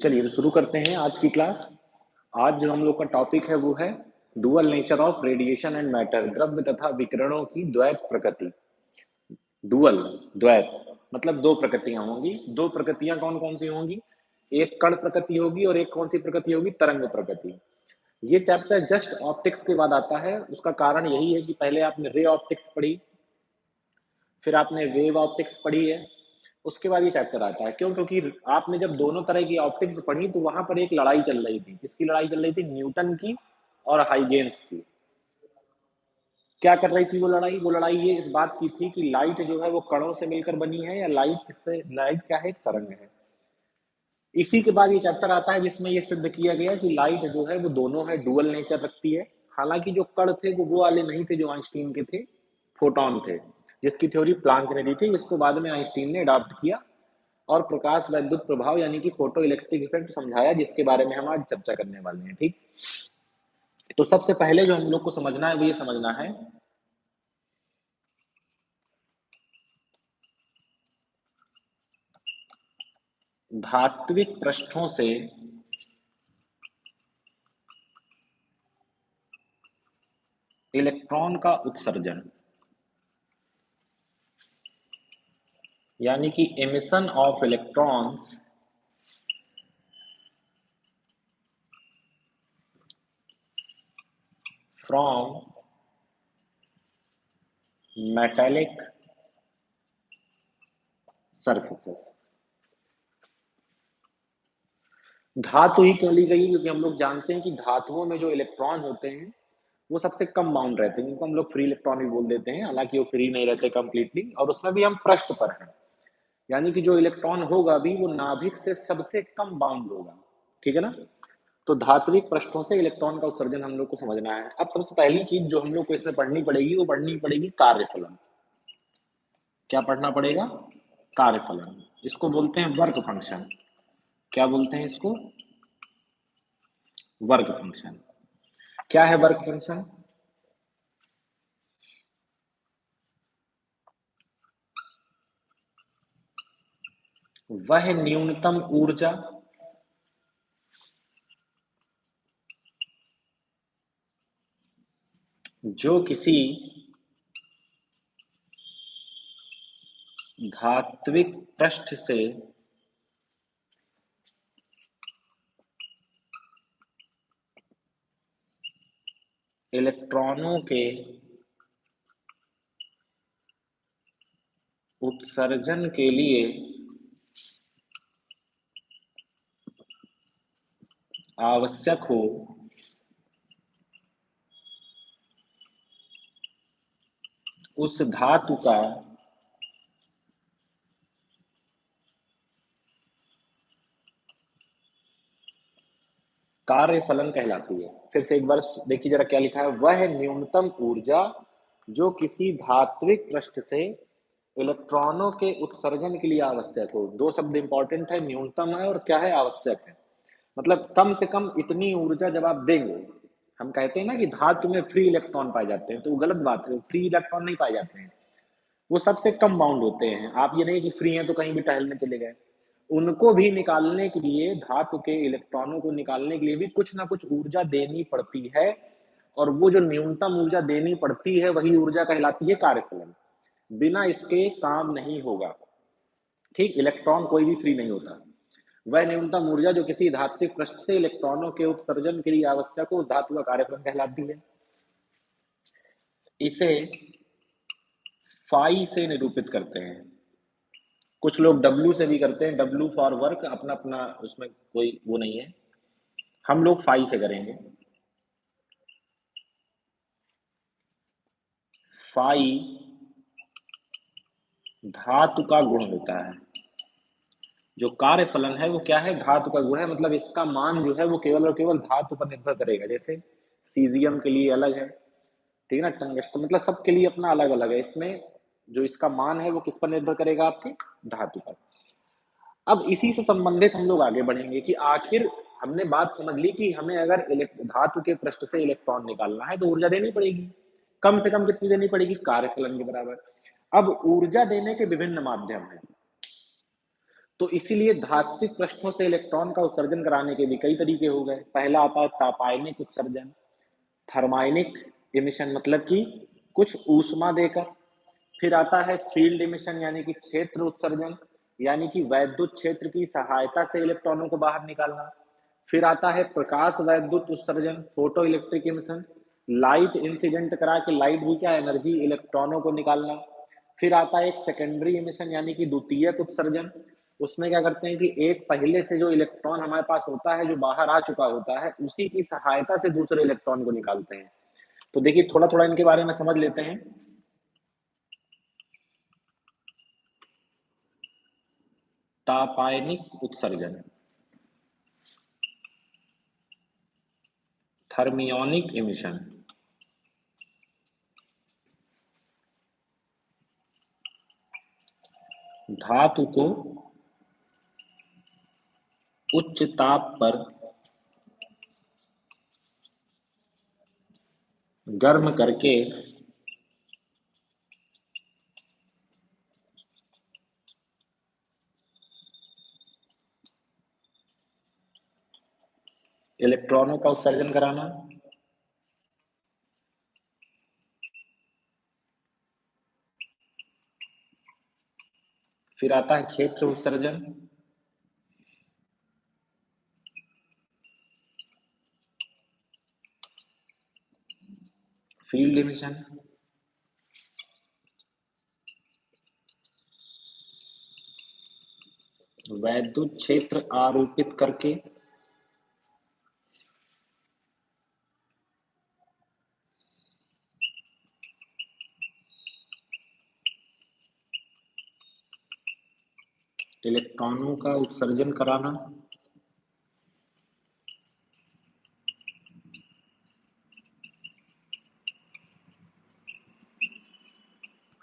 चलिए तो शुरू करते हैं आज की क्लास। आज जो हम लोग का टॉपिक है वो है dual nature of radiation and matter, द्रव्य तथा विकिरणों की द्वैत प्रकृति। डुअल द्वैत मतलब दो प्रकृतियां होंगी। दो प्रकृतियां कौन कौन सी होंगी? एक कण प्रकृति होगी और एक कौन सी प्रकृति होगी? तरंग प्रकृति। ये चैप्टर जस्ट ऑप्टिक्स के बाद आता है। उसका कारण यही है कि पहले आपने रे ऑप्टिक्स पढ़ी, फिर आपने वेव ऑप्टिक्स पढ़ी है, उसके बाद ये चैप्टर आता है। क्यों? क्योंकि आपने जब दोनों तरह की ऑप्टिक्स पढ़ी तो वहां पर एक लड़ाई चल रही थी। किसकी लड़ाई चल रही थी? न्यूटन की और हाइगेंस की। क्या कर रही थी वो लड़ाई? वो लड़ाई ये इस बात की थी कि लाइट जो है वो कणों से मिलकर बनी है या लाइट किससे? लाइट क्या है? तरंग है। इसी के बाद ये चैप्टर आता है जिसमें ये सिद्ध किया गया कि लाइट जो है वो दोनों है, डुअल नेचर रखती है। हालांकि जो कण थे वो वाले नहीं थे जो आइंस्टीन के थे, फोटॉन थे, जिसकी थ्योरी प्लांक ने दी थी। इसको बाद में आइंस्टीन ने अडॉप्ट किया और प्रकाश वैद्युत प्रभाव यानी कि फोटो इलेक्ट्रिक इफेक्ट समझाया, जिसके बारे में हम आज चर्चा करने वाले हैं। ठीक, तो सबसे पहले जो हम लोग को समझना है वो ये समझना है धात्विक पृष्ठों से इलेक्ट्रॉन का उत्सर्जन यानी कि emission of electrons from metallic surfaces. धातु ही क्यों ली गई? क्योंकि हम लोग जानते हैं कि धातुओं में जो इलेक्ट्रॉन होते हैं वो सबसे कम बाउंड रहते हैं, जिनको हम लोग फ्री इलेक्ट्रॉन भी बोल देते हैं। हालांकि वो फ्री नहीं रहते कंप्लीटली, और उसमें भी हम पृष्ठ पर हैं, यानी कि जो इलेक्ट्रॉन होगा भी वो नाभिक से सबसे कम बाउंड होगा। ठीक है ना? तो धात्विक पृष्ठों से इलेक्ट्रॉन का उत्सर्जन हम लोग को समझना है। अब सबसे पहली चीज जो हम लोग को इसमें पढ़नी पड़ेगी वो पढ़नी पड़ेगी कार्यफलन। क्या पढ़ना पड़ेगा? कार्यफलन। इसको बोलते हैं वर्क फंक्शन। क्या बोलते हैं इसको? Work function. क्या है वर्क फंक्शन? वह न्यूनतम ऊर्जा जो किसी धात्विक पृष्ठ से इलेक्ट्रॉनों के उत्सर्जन के लिए आवश्यक हो, उस धातु का कार्यफलन कहलाती है। फिर से एक बार देखिए जरा क्या लिखा है। वह न्यूनतम ऊर्जा जो किसी धात्विक पृष्ठ से इलेक्ट्रॉनों के उत्सर्जन के लिए आवश्यक हो। दो शब्द इंपॉर्टेंट है, न्यूनतम है और क्या है? आवश्यक है। मतलब कम से कम इतनी ऊर्जा जब आप देंगे, हम कहते हैं ना कि धातु में फ्री इलेक्ट्रॉन पाए जाते हैं, तो वो गलत बात है। फ्री इलेक्ट्रॉन नहीं पाए जाते हैं, वो सबसे कम बाउंड होते हैं। आप ये नहीं कि फ्री हैं तो कहीं भी टहलने चले गए। उनको भी निकालने के लिए, धातु के इलेक्ट्रॉनों को निकालने के लिए भी कुछ ना कुछ ऊर्जा देनी पड़ती है, और वो जो न्यूनतम ऊर्जा देनी पड़ती है वही ऊर्जा कहलाती है कार्यफलन। बिना इसके काम नहीं होगा। ठीक, इलेक्ट्रॉन कोई भी फ्री नहीं होता। वह न्यूनतम ऊर्जा जो किसी धात्विक पृष्ठ से इलेक्ट्रॉनों के उत्सर्जन के लिए आवश्यक हो, धातु का कार्यफलन कहलाती है। इसे फाई से निरूपित करते हैं। कुछ लोग डब्ल्यू से भी करते हैं, डब्ल्यू फॉर वर्क, अपना अपना, उसमें कोई वो नहीं है। हम लोग फाई से करेंगे। फाई धातु का गुण होता है। जो कार्यफलन है वो क्या है? धातु का गुण है। मतलब इसका मान जो है वो केवल और केवल धातु पर निर्भर करेगा। जैसे सीजियम के लिए अलग है, ठीक है ना, टंगस्टन, मतलब सबके लिए अपना अलग अलग है। इसमें जो इसका मान है वो किस पर निर्भर करेगा? आपके धातु पर। अब इसी से संबंधित हम लोग आगे बढ़ेंगे कि आखिर हमने बात समझ ली कि हमें अगर धातु के पृष्ठ से इलेक्ट्रॉन निकालना है तो ऊर्जा देनी पड़ेगी। कम से कम कितनी देनी पड़ेगी? कार्यफलन के बराबर। अब ऊर्जा देने के विभिन्न माध्यम हैं। तो इसीलिए धात्विक पृष्ठों से इलेक्ट्रॉन का उत्सर्जन कराने के भी कई तरीके हो गए। पहला आता है तापायनिक उत्सर्जन, थर्माइनिक इमिशन मतलब कि कुछ ऊष्मा देकर। फिर आता है फील्ड इमिशन यानी कि क्षेत्र उत्सर्जन, यानी कि वैद्युत क्षेत्र की सहायता से इलेक्ट्रॉनों को बाहर निकालना। फिर आता है प्रकाश वैद्युत उत्सर्जन, photo electric emission, light incident करा के लाइट भी क्या एनर्जी इलेक्ट्रॉनों को निकालना। फिर आता है एक सेकेंडरी इमिशन यानी कि द्वितीयक उत्सर्जन, उसमें क्या करते हैं कि एक पहले से जो इलेक्ट्रॉन हमारे पास होता है जो बाहर आ चुका होता है उसी की सहायता से दूसरे इलेक्ट्रॉन को निकालते हैं। तो देखिए थोड़ा थोड़ा इनके बारे में समझ लेते हैं। तापायनिक उत्सर्जन, थर्मियोनिक इमिशन, धातु को उच्च ताप पर गर्म करके इलेक्ट्रॉनों का उत्सर्जन कराना। फिर आता है क्षेत्र उत्सर्जन, फील्ड इमिशन, वैद्युत क्षेत्र आरोपित करके इलेक्ट्रॉनों का उत्सर्जन कराना।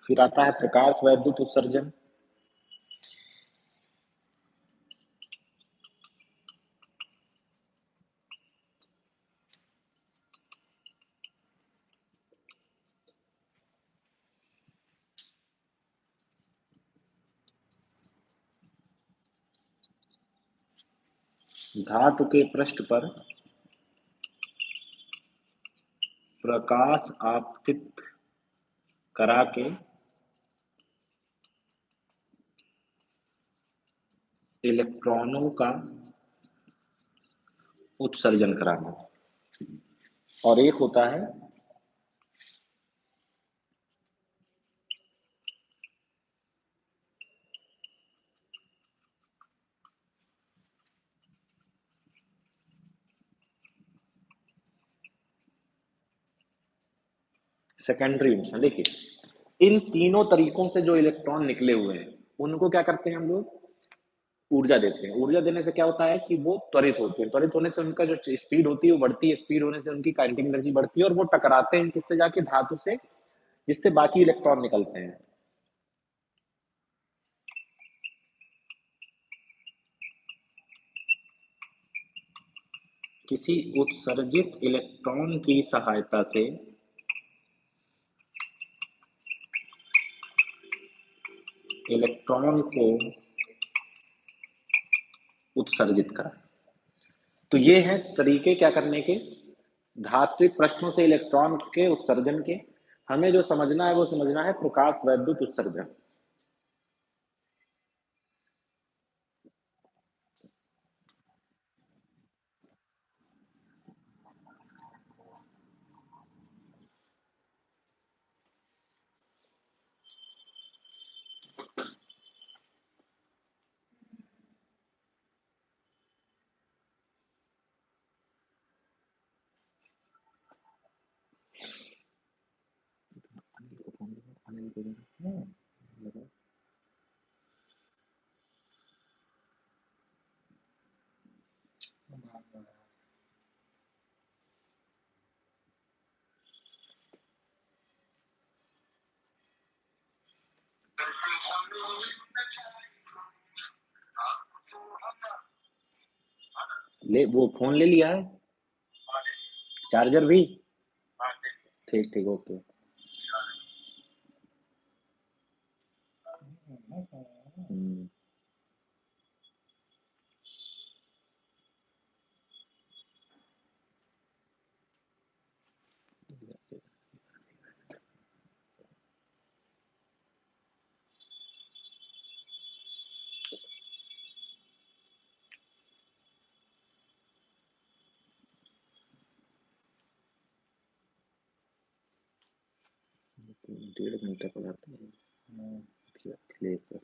फिर आता है प्रकाश वैद्युत उत्सर्जन, धातु के पृष्ठ पर प्रकाश आपतित करा के इलेक्ट्रॉनों का उत्सर्जन कराना। और एक होता है सेकेंडरी इमिशन। देखिए इन तीनों तरीकों से जो इलेक्ट्रॉन निकले हुए हैं उनको क्या करते हैं हम लोग, ऊर्जा देते हैं। ऊर्जा देने से क्या होता है कि वो त्वरित होते हैं, त्वरित होने से उनका जो स्पीड होती है वो बढ़ती है, स्पीड होने से उनकी काइनेटिक एनर्जी बढ़ती है और वो टकराते हैं किससे जाके, धातु से, जिससे बाकी इलेक्ट्रॉन निकलते हैं। किसी उत्सर्जित इलेक्ट्रॉन की सहायता से इलेक्ट्रॉन को उत्सर्जित करा। तो ये है तरीके क्या करने के, धात्विक प्रश्नों से इलेक्ट्रॉन के उत्सर्जन के। हमें जो समझना है वो समझना है प्रकाश वैद्युत उत्सर्जन। ले वो फोन ले लिया है, चार्जर भी। ठीक ठीक ओके। हम्म। 1.5 घंटे पढ़ाते हैं। अखिलेश सर।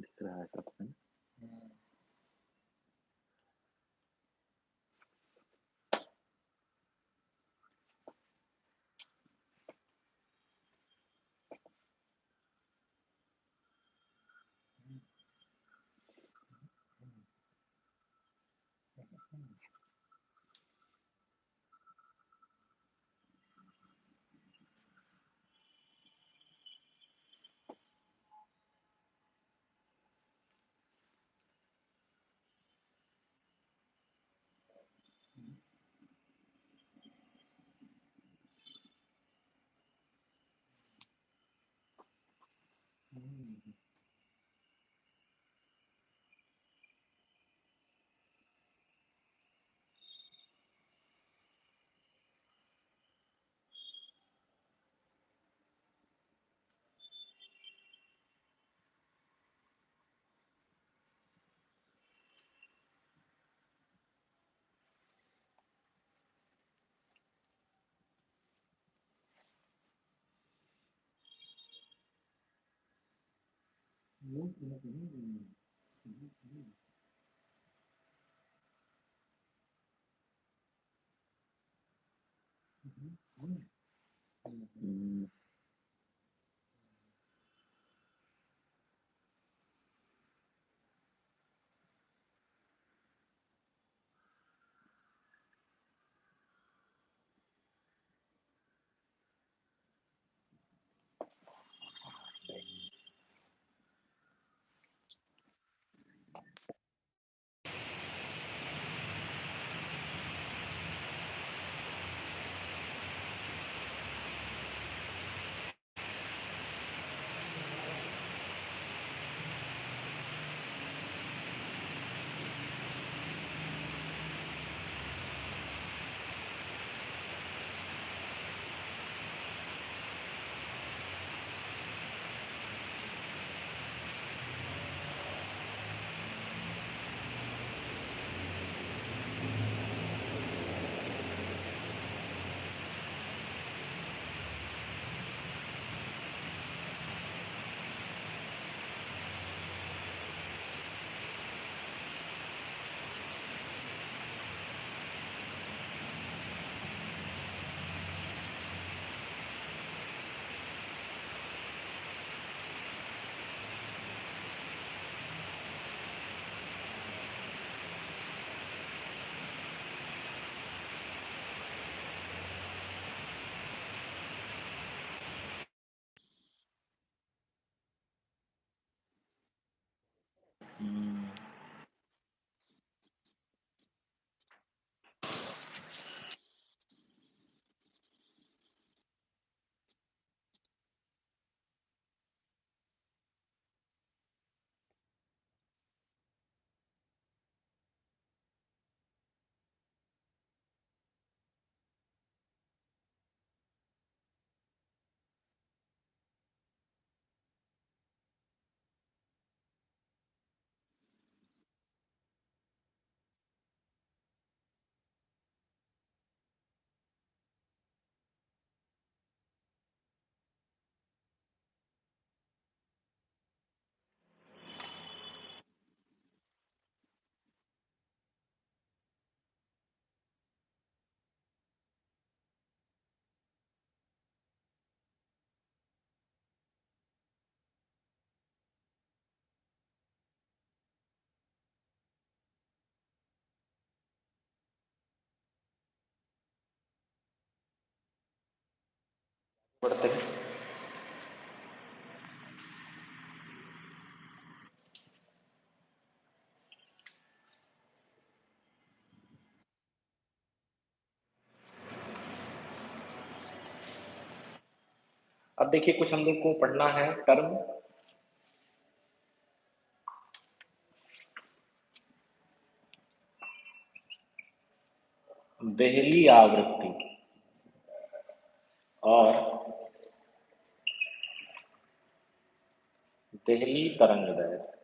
दिख रहा है सब है। हम्म, पढ़ते हैं। अब देखिए कुछ हम लोग को पढ़ना है टर्म देहली आवृत्ति और देहली तरंग दैर्ध्य।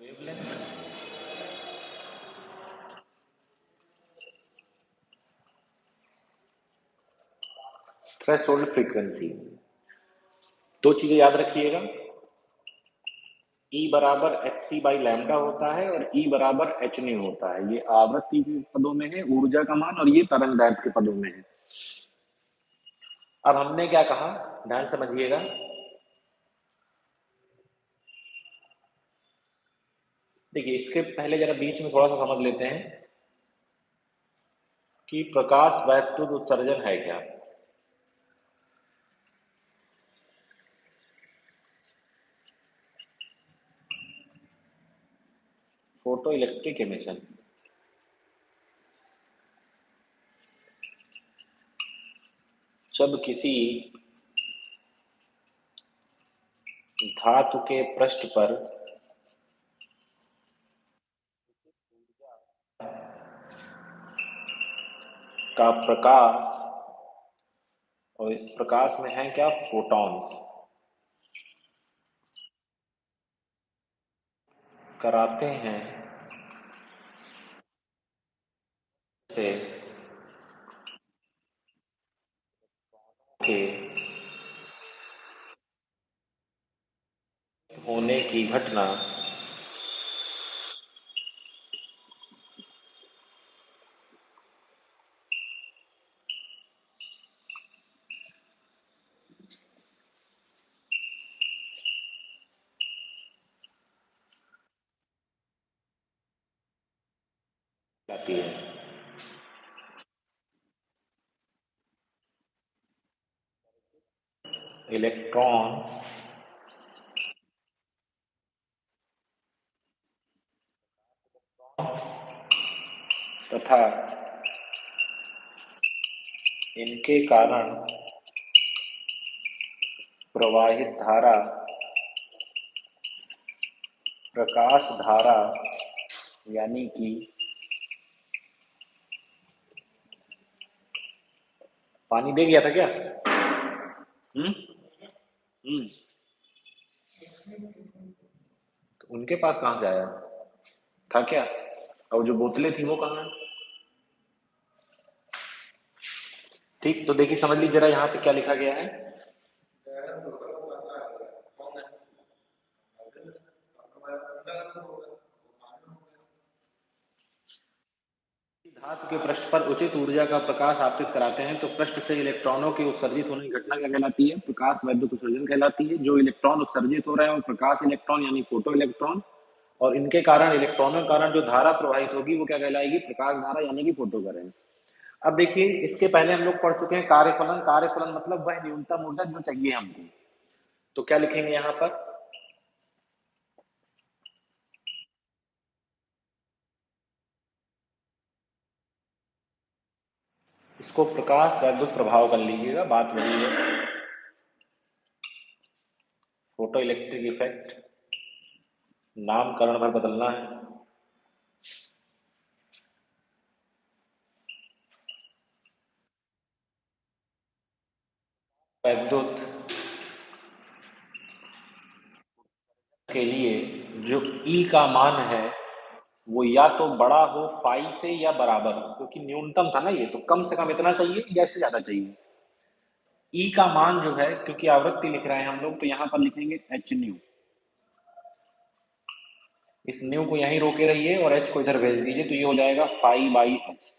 Wavelength, threshold frequency. दो चीजें याद रखिएगा, E बराबर एच सी बाई लैम्डा होता है और E बराबर एच न्यू होता है। ये आवृत्ति के पदों में है ऊर्जा का मान, और ये तरंग दैर्ध्य के पदों में है। अब हमने क्या कहा, ध्यान समझिएगा। देखिए इसके पहले जरा बीच में थोड़ा सा समझ लेते हैं कि प्रकाश वैद्युत उत्सर्जन है क्या। Photo electric emission. जब किसी धातु के पृष्ठ पर का प्रकाश, और इस प्रकाश में है क्या, फोटॉन्स, कराते हैं से के होने की घटना जाती है। इलेक्ट्रॉन तथा इनके कारण प्रवाहित धारा प्रकाश धारा यानी कि पानी दे गया था क्या? हम्म हम्म तो उनके पास कहां से आया था क्या? और जो बोतलें थी वो कहाँ है? ठीक, तो देखिए समझ लीजिए जरा यहाँ पे क्या लिखा गया है। धातु के पृष्ठ पर उचित ऊर्जा का प्रकाश आपतित कराते हैं तो पृष्ठ से इलेक्ट्रॉनों के उत्सर्जित होने की घटना क्या कहलाती है? प्रकाश वैद्युत उत्सर्जन कहलाती है। जो इलेक्ट्रॉन उत्सर्जित हो रहे हैं वो प्रकाश इलेक्ट्रॉन यानी फोटो इलेक्ट्रॉन, और इनके कारण इलेक्ट्रॉनों के कारण जो धारा प्रवाहित होगी वो क्या कहलाएगी? प्रकाश धारा यानी कि फोटो करंट। अब देखिए इसके पहले हम लोग पढ़ चुके हैं कार्यफलन। कार्यफलन मतलब वह न्यूनतम ऊर्जा जो चाहिए हमको। तो क्या लिखेंगे यहाँ पर? इसको प्रकाश वैद्युत प्रभाव कर लीजिएगा, बात वही है, फोटो इलेक्ट्रिक इफेक्ट, नामकरण भर बदलना है। वैद्युत के लिए जो ई का मान है वो या तो बड़ा हो फाई से या बराबर हो, क्योंकि न्यूनतम था ना ये, तो कम से कम इतना चाहिए या इससे ज्यादा चाहिए। ई का मान जो है, क्योंकि आवृत्ति लिख रहे हैं हम लोग, तो यहाँ पर लिखेंगे एच न्यू। इस न्यू को यहीं रोके रहिए और एच को इधर भेज दीजिए, तो ये हो जाएगा फाई बाई एच।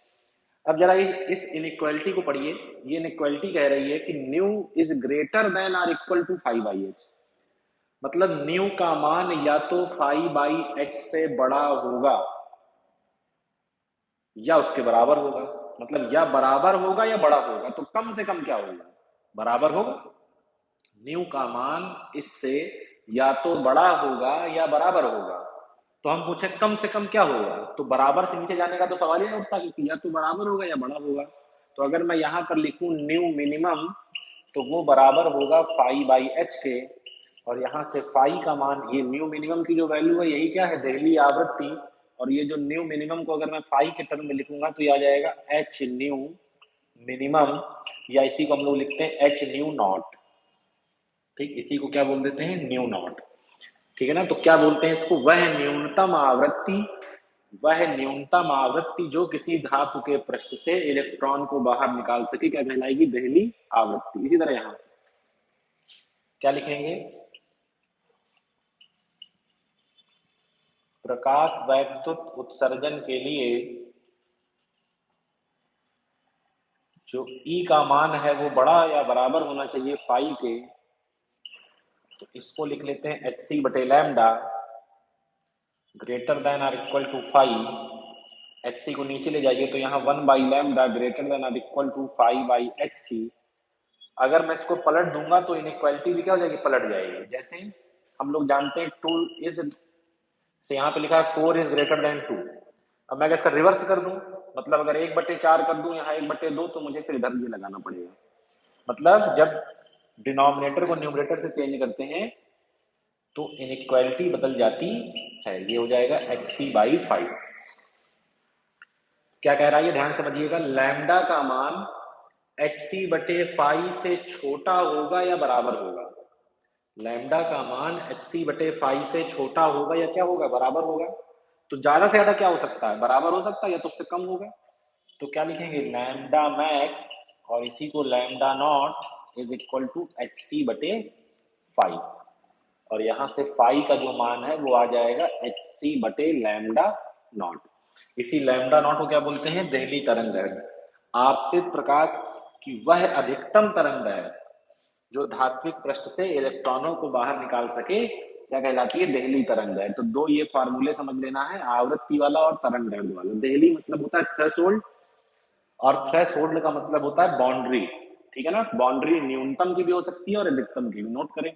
अब जरा इस इनइक्वालिटी को पढ़िए। ये इनइक्वालिटी कह रही है कि nu is greater than or equal to phi by h. मतलब न्यू का मान या तो फाई बाई एच से बड़ा होगा या उसके बराबर होगा। मतलब या बराबर होगा या बड़ा होगा, तो कम से कम क्या होगा, बराबर होगा। न्यू का मान इससे या तो बड़ा होगा या बराबर होगा। तो हम पूछे कम से कम क्या होगा, तो बराबर से नीचे जाने का तो सवाल ही नहीं उठता, क्योंकि या तो बराबर होगा या बड़ा होगा। तो अगर मैं यहां पर लिखूं न्यू मिनिमम, तो वो बराबर होगा फाई बाई एच के। और यहाँ से फाई का मान, ये न्यू मिनिमम की जो वैल्यू है यही क्या है, दहली आवृत्ति। और ये जो न्यू मिनिमम को अगर मैं फाई के टर्म में लिखूंगा तो ये आ जाएगा एच न्यू मिनिमम, या इसी को हम लोग लिखते हैं एच न्यू नॉट। ठीक, इसी को क्या बोल देते हैं, न्यू नॉट। ठीक है ना। तो क्या बोलते हैं इसको, वह न्यूनतम आवृत्ति जो किसी धातु के पृष्ठ से इलेक्ट्रॉन को बाहर निकाल सके, क्या कहलाएगी, दहली आवृत्ति। इसी तरह यहां क्या लिखेंगे, प्रकाश वैद्युत उत्सर्जन के लिए जो ई का मान है वो बड़ा या बराबर होना चाहिए फाई के। तो इसको लिख लेते हैं एच सी बटे lambda greater than or equal to five. H c को नीचे ले जाइए तो यहाँ one by lambda greater than or equal to five by h c. अगर मैं इसको पलट दूंगा तो इनइक्वालिटी भी क्या हो जाएगी, पलट जाएगी। जैसे हम लोग जानते हैं टू इज से यहाँ पे लिखा है four is greater than two. अब मैं इसका रिवर्स कर दूं, मतलब अगर एक बटे चार कर दूं यहाँ एक बटे दो, तो मुझे फिर इधर ये लगाना पड़ेगा। मतलब जब डिनोमिनेटर को न्यूमरेटर से चेंज करते हैं तो इनइक्वालिटी बदल जाती है। ये हो जाएगा एच सी बाई फाइव। क्या कह रहा है ये ध्यान समझिएगा, लैम्डा का मान एच सी बटे फाइव से छोटा होगा या बराबर होगा। लैम्डा का मान एच सी बटे फाइव से छोटा होगा या क्या होगा, बराबर होगा। तो ज्यादा से ज्यादा क्या हो सकता है, बराबर हो सकता है या तो उससे कम होगा। तो क्या लिखेंगे, लैम्डा मैक्स और इसी को lambda not is equal to h c बटे फाइव। और यहां से फाई का जो मान है वो आ जाएगा एच सी बटे लैम्डा नॉट। इसी लैम्डा नॉट को क्या बोलते हैं, दहली तरंग दैर्ध्य। आपतित प्रकाश की वह अधिकतम तरंग दैर्ध्य जो धात्विक पृष्ठ से इलेक्ट्रॉनों को बाहर निकाल सके, क्या कहलाती है, दहली तरंग दैर्ध्य। तो दो ये फार्मूले समझ लेना है, आवृत्ति वाला और तरंग दैर्ध्य वाला। दहली मतलब होता है थ्रेशोल्ड, और थ्रेशोल्ड का मतलब होता है बाउंड्री। ठीक है ना, बाउंड्री न्यूनतम की भी हो सकती है और अधिकतम की भी, नोट करें।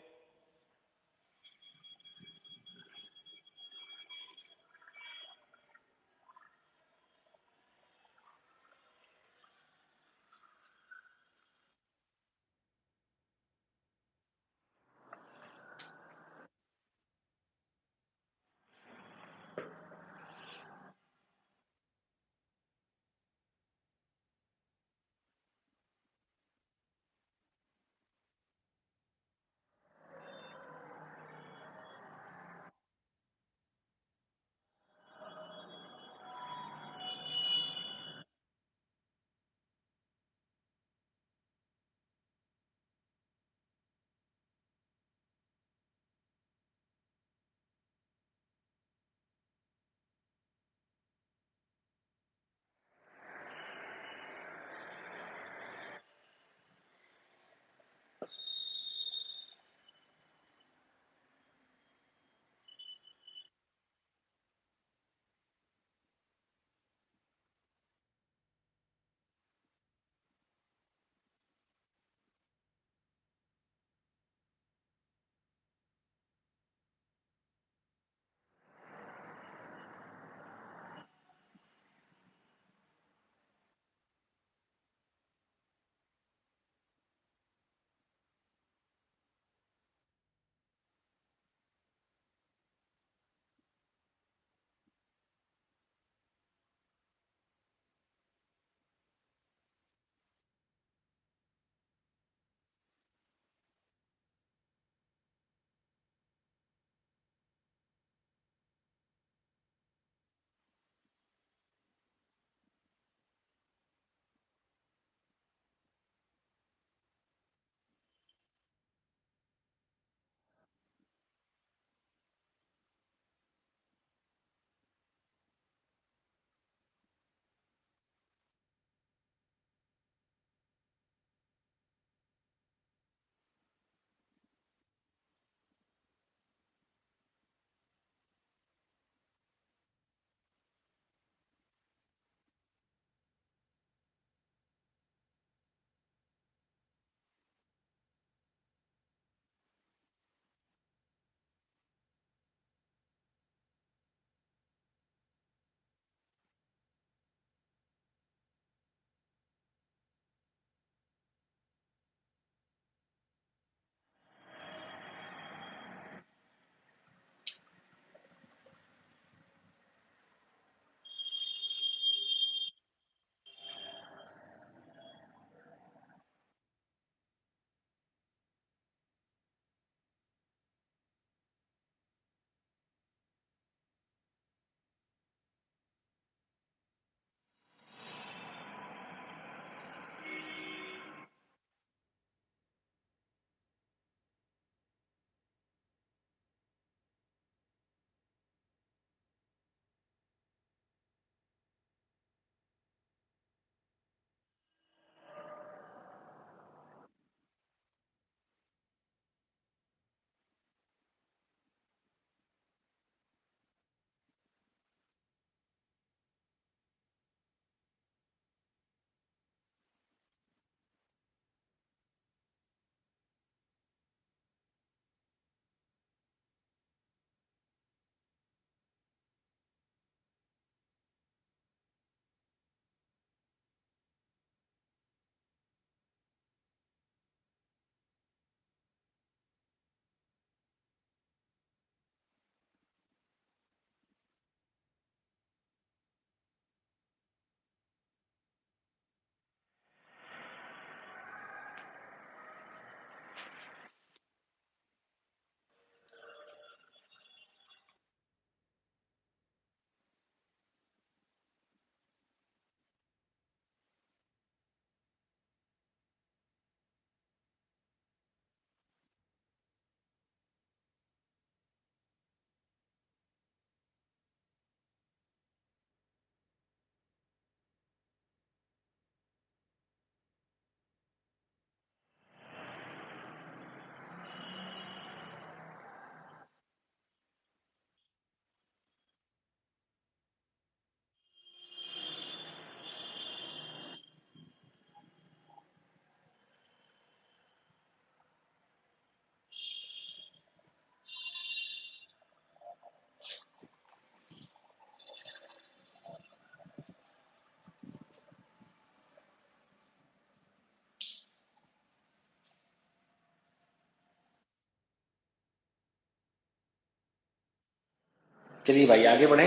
चलिए भाई आगे बढ़े।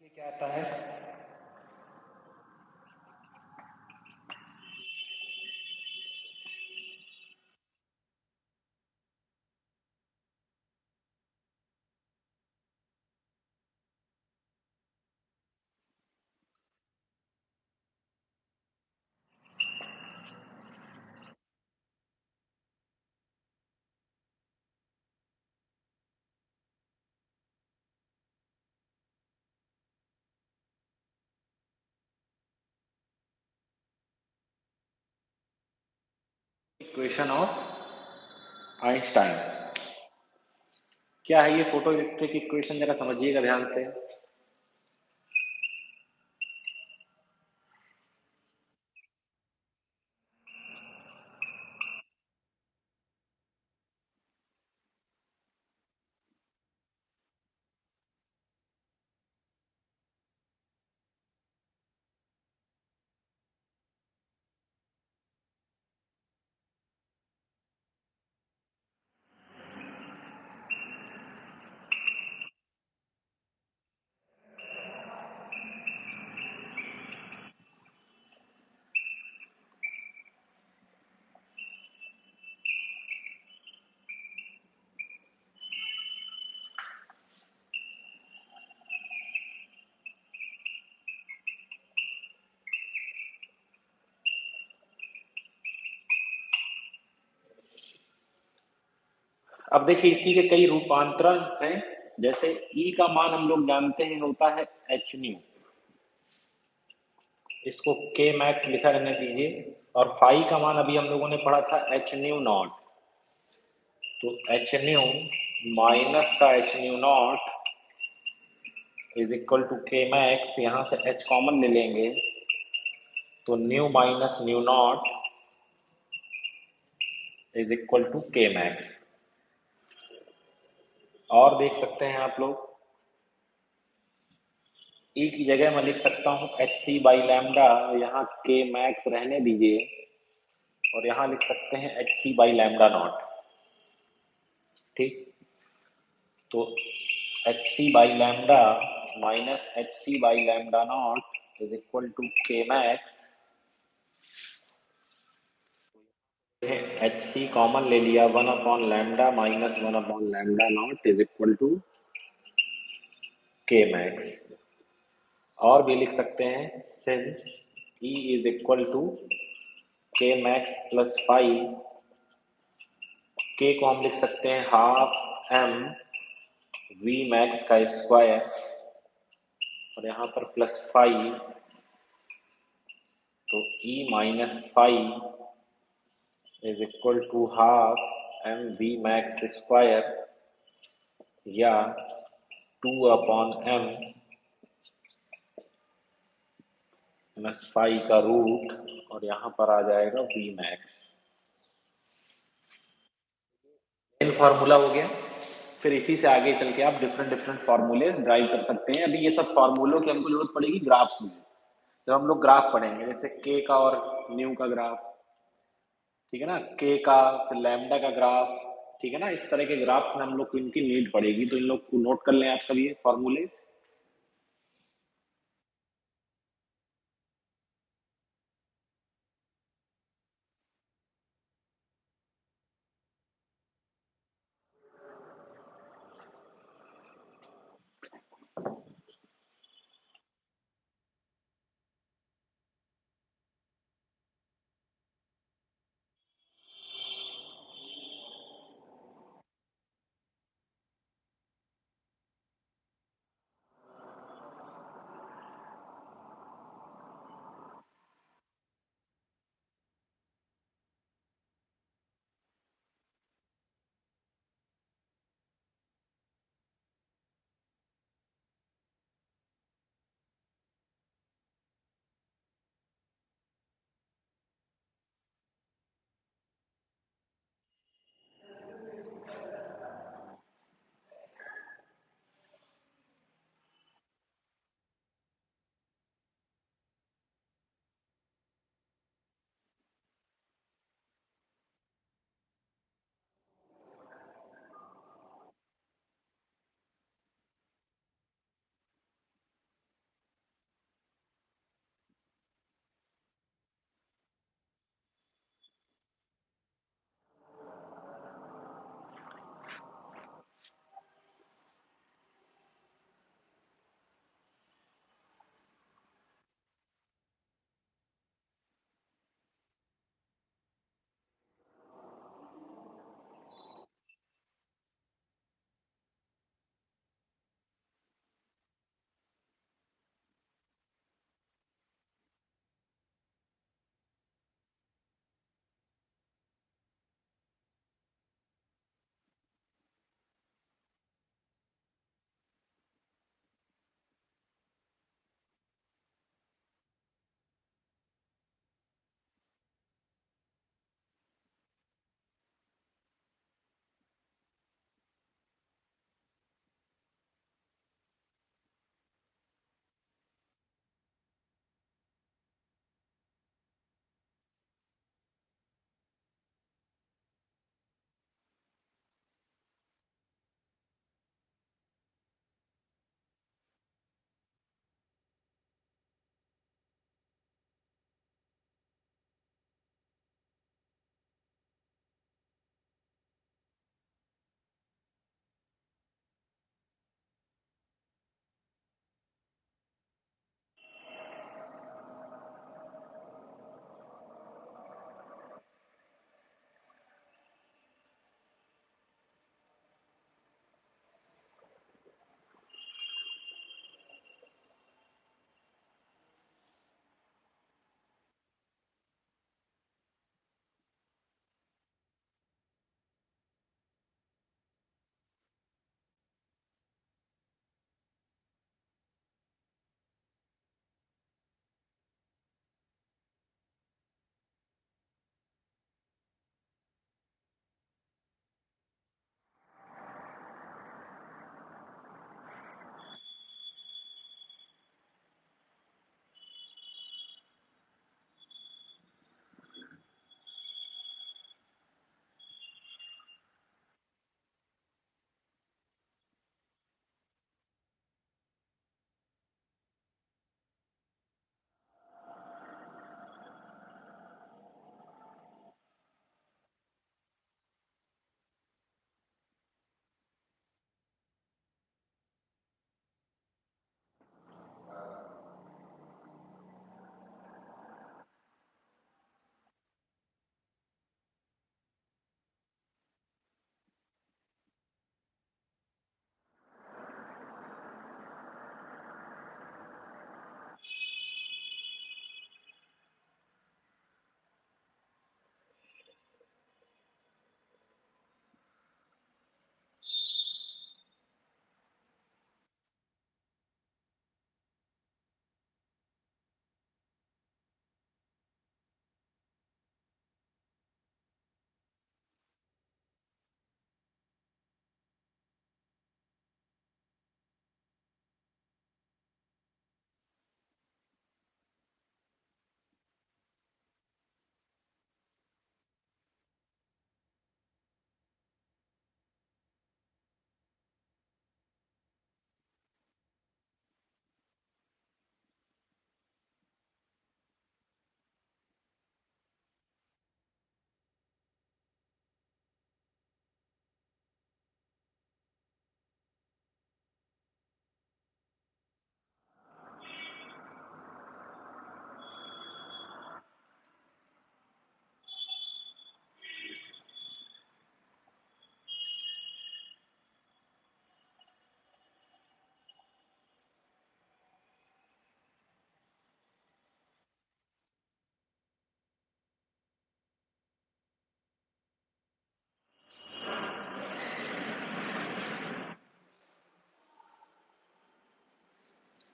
ये क्या आता है? Equation of Einstein. क्या है ये फोटो इलेक्ट्रिक इक्वेशन, जरा समझिएगा ध्यान से। अब देखिए इसी के कई रूपांतरण हैं। जैसे ई का मान हम लोग जानते हैं होता है एच न्यू, इसको के मैक्स लिखा रहने दीजिए। और फाई का मान अभी हम लोगों ने पढ़ा था एच न्यू नॉट, तो एच न्यू माइनस का h nu not is equal to K max. यहाँ से एच कॉमन ले लेंगे तो nu minus nu not is equal to K max. और देख सकते हैं आप लोग, ई की जगह मैं लिख सकता हूँ एच सी बाई लैमडा, यहाँ के मैक्स रहने दीजिए, और यहाँ लिख सकते हैं h c by lambda naught. ठीक, तो h c by lambda minus h c by lambda naught is equal to K max. H c common ले लिया, one upon lambda minus one upon lambda naught is equal to K max. और भी लिख सकते हैं, since E is equal to K max plus five, K को हम लिख सकते हैं हाफ एम वी मैक्स का स्क्वायर, और यहाँ पर प्लस फाइव, तो E minus five is equal to half m v max square, या two upon m plus five का रूट, और यहाँ पर आ जाएगा वी मैक्स। मेन फार्मूला हो गया। फिर इसी से आगे चल के आप डिफरेंट डिफरेंट फार्मूले ड्राइव कर सकते हैं। अभी ये सब फार्मूलों की हमको जरूरत पड़ेगी ग्राफ्स में, जब हम लोग ग्राफ पढ़ेंगे, जैसे के का और न्यू का ग्राफ, ठीक है ना, के का, फिर लैम्डा का ग्राफ, ठीक है ना। इस तरह के ग्राफ्स में हम लोग को इनकी नीड पड़ेगी, तो इन लोग को नोट कर लें आप सभी फॉर्मूले।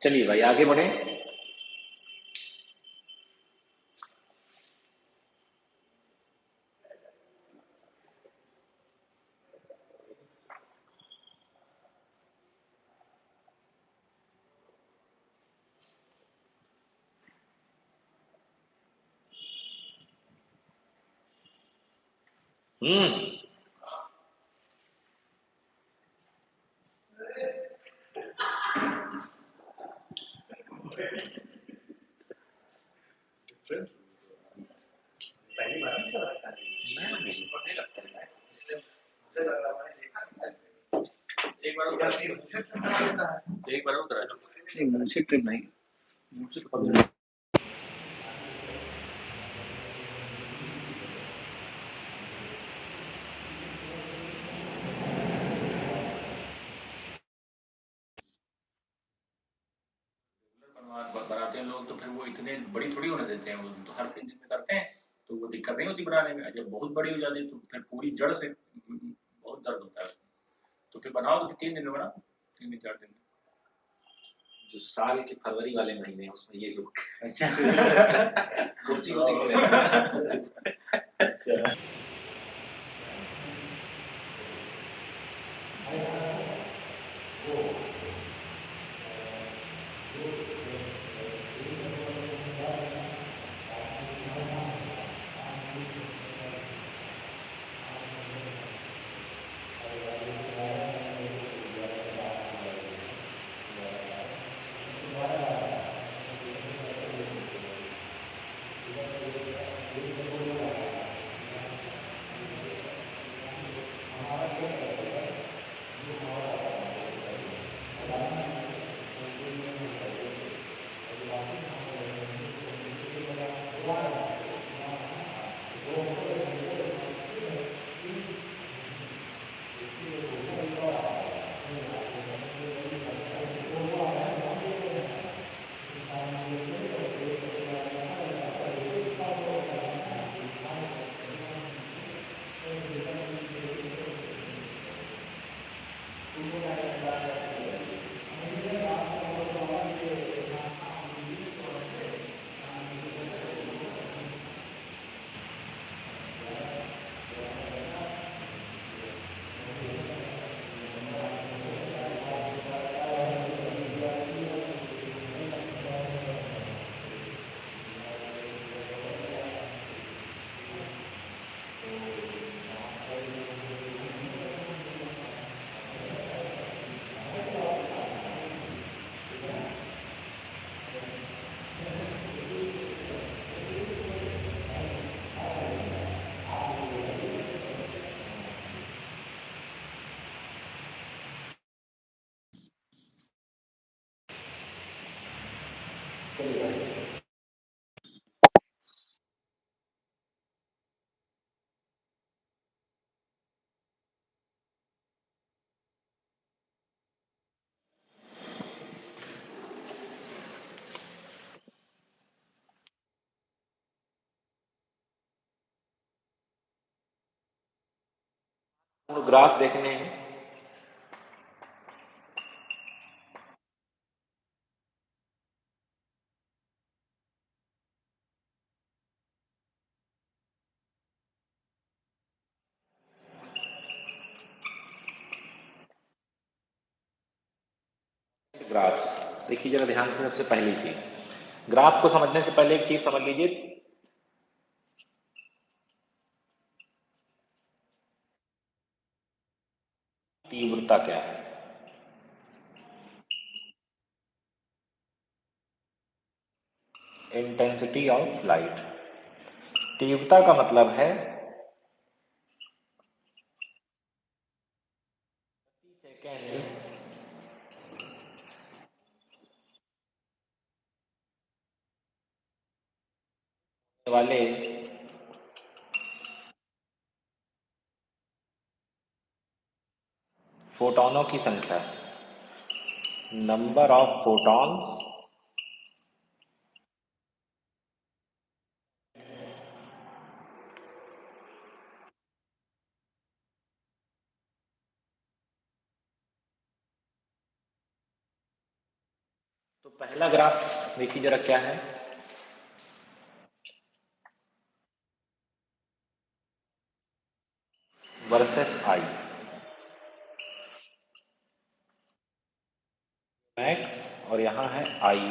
चलिए भाई आगे बढ़े। हम्म। एक मुंशी ट्रिप नहीं। बनाते हैं लोग तो फिर वो इतने बड़ी थोड़ी होने देते हैं, वो तो हर 3 दिन में करते हैं, तो वो दिक्कत नहीं होती बनाने में। जब बहुत बड़ी हो जाती है तो फिर पूरी जड़ से बहुत दर्द होता है उसमें। तो फिर बनाओ तो 3 दिन में बनाओ, 3 दिन 4 दिन में। जो साल के फरवरी वाले महीने हैं उसमें ये लोग अच्छा कोचिंग कोचिंग अच्छा। ग्राफ देखने हैं। ग्राफ देखिए जरा ध्यान से। सबसे पहली चीज, ग्राफ को समझने से पहले एक चीज समझ लीजिए, तीव्रता क्या है। Intensity of light. तीव्रता का मतलब है सेकेंड वाले फोटोनों की संख्या, नंबर ऑफ फोटॉन्स पहला ग्राफ देखिए जरा क्या है। वर्सेस आई मैक्स और यहाँ है आई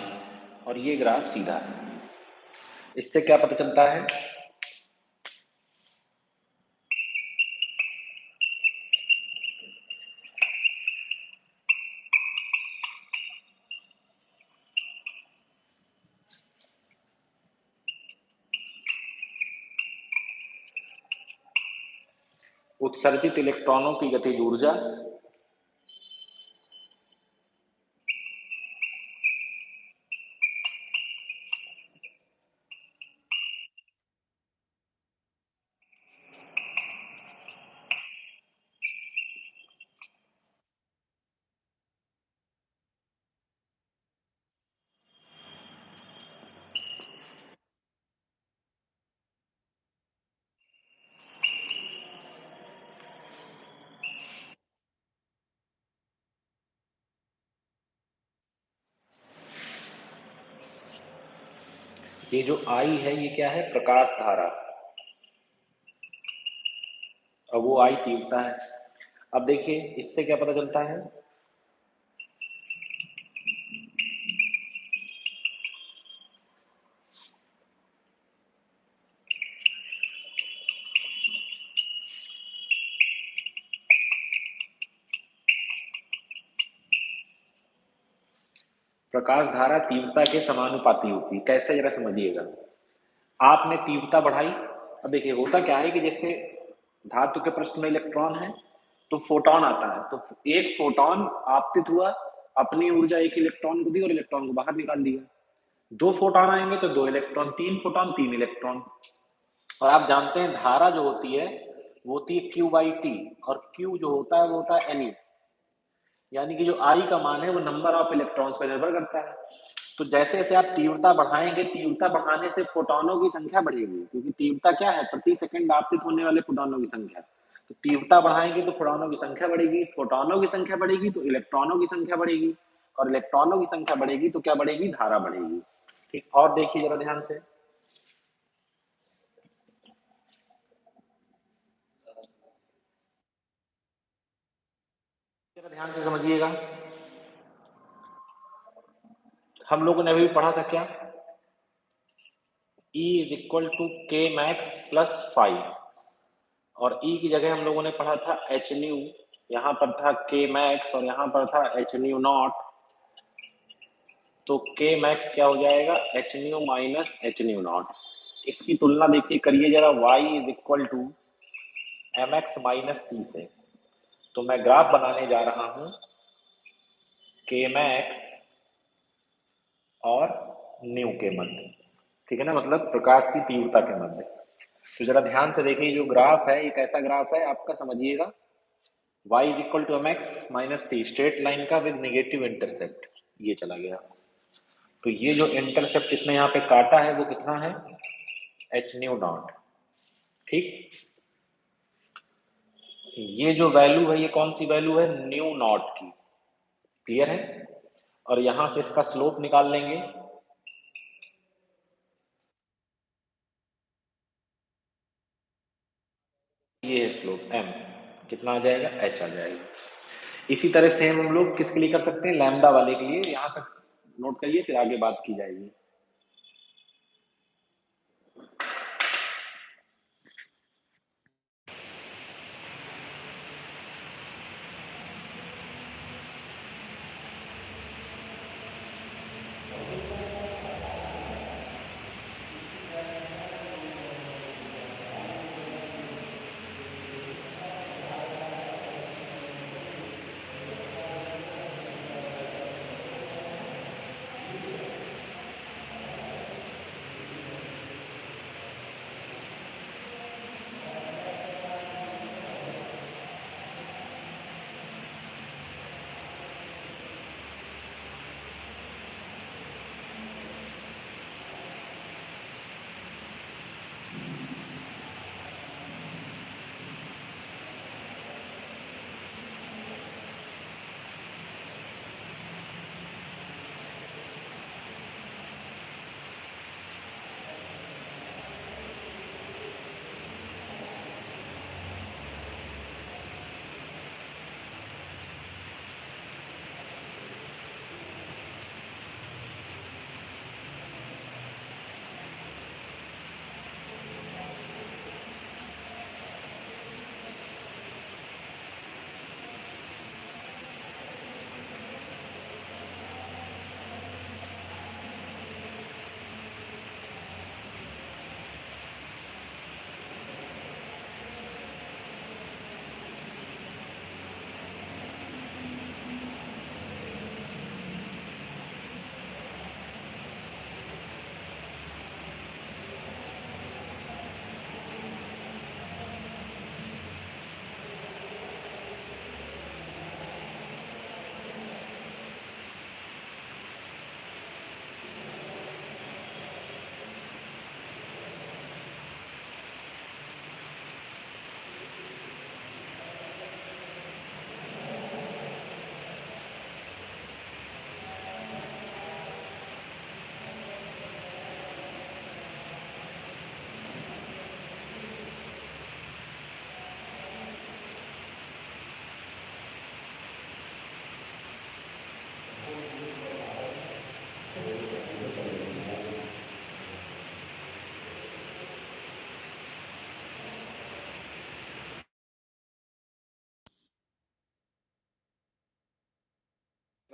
और ये ग्राफ सीधा है। इससे क्या पता चलता है? उत्सर्जित इलेक्ट्रॉनों की गतिज ऊर्जा ये जो आई है ये क्या है? प्रकाश धारा और वो आई तीव्रता है। अब देखिए इससे क्या पता चलता है? प्रकाश धारा तीव्रता के समानुपाती होती है। कैसे जरा समझिएगा। आपने तीव्रता बढ़ाई। अब देखिए होता क्या है कि जैसे धातु के पृष्ठ में इलेक्ट्रॉन है तो फोटोन आता है, तो एक फोटोन आपतित हुआ, अपनी ऊर्जा एक इलेक्ट्रॉन को दी और इलेक्ट्रॉन को बाहर निकाल दिया। दो फोटोन आएंगे तो दो इलेक्ट्रॉन, तीन फोटोन तीन इलेक्ट्रॉन। और आप जानते हैं धारा जो होती है वो होती है Q बाई टी, और Q जो होता है वो होता है Ne, यानी कि जो I का मान है वो नंबर ऑफ इलेक्ट्रॉन्स पर निर्भर करता है। तो जैसे जैसे आप तीव्रता बढ़ाएंगे, तीव्रता बढ़ाने से फोटोनों की संख्या बढ़ेगी, क्योंकि तीव्रता क्या है? प्रति सेकंड आपतित होने वाले फोटोनों की संख्या। तो तीव्रता बढ़ाएंगे तो फोटोनों की संख्या बढ़ेगी, फोटोनों की संख्या बढ़ेगी तो इलेक्ट्रॉनों की संख्या बढ़ेगी, और इलेक्ट्रॉनों की संख्या बढ़ेगी तो क्या बढ़ेगी? धारा बढ़ेगी। ठीक, और देखिए जरा ध्यान से, जरा ध्यान से समझिएगा। हम लोगों ने अभी पढ़ा था क्या? E is equal to K max plus 5, और E की जगह हम लोगों ने पढ़ा था एच न्यू, यहाँ पर था के मैक्स और यहाँ पर था एच न्यू नॉट। तो के मैक्स क्या हो जाएगा? H nu minus h nu naught. इसकी तुलना देखिए करिए जरा y is equal to m x minus c से। तो मैं ग्राफ बनाने जा रहा हूं के मैक्स और न्यू के मध्य, ठीक है ना, मतलब प्रकाश की तीव्रता के मध्य। तो जरा ध्यान से देखिए जो ग्राफ है ये कैसा ग्राफ है आपका, समझिएगा। y is equal to m x minus c, straight line का विद नेगेटिव इंटरसेप्ट, ये चला गया। तो ये जो इंटरसेप्ट इसने यहाँ पे काटा है वो कितना है? H nu not. ठीक, ये जो वैल्यू है ये कौन सी वैल्यू है? न्यू नॉट की। क्लियर है? और यहां से इसका स्लोप निकाल लेंगे। ये है स्लोप m, कितना आ जाएगा? h आ जाएगा। इसी तरह सेम हम लोग किसके लिए कर सकते हैं? लैम्डा वाले के लिए। यहां तक नोट करिए फिर आगे बात की जाएगी।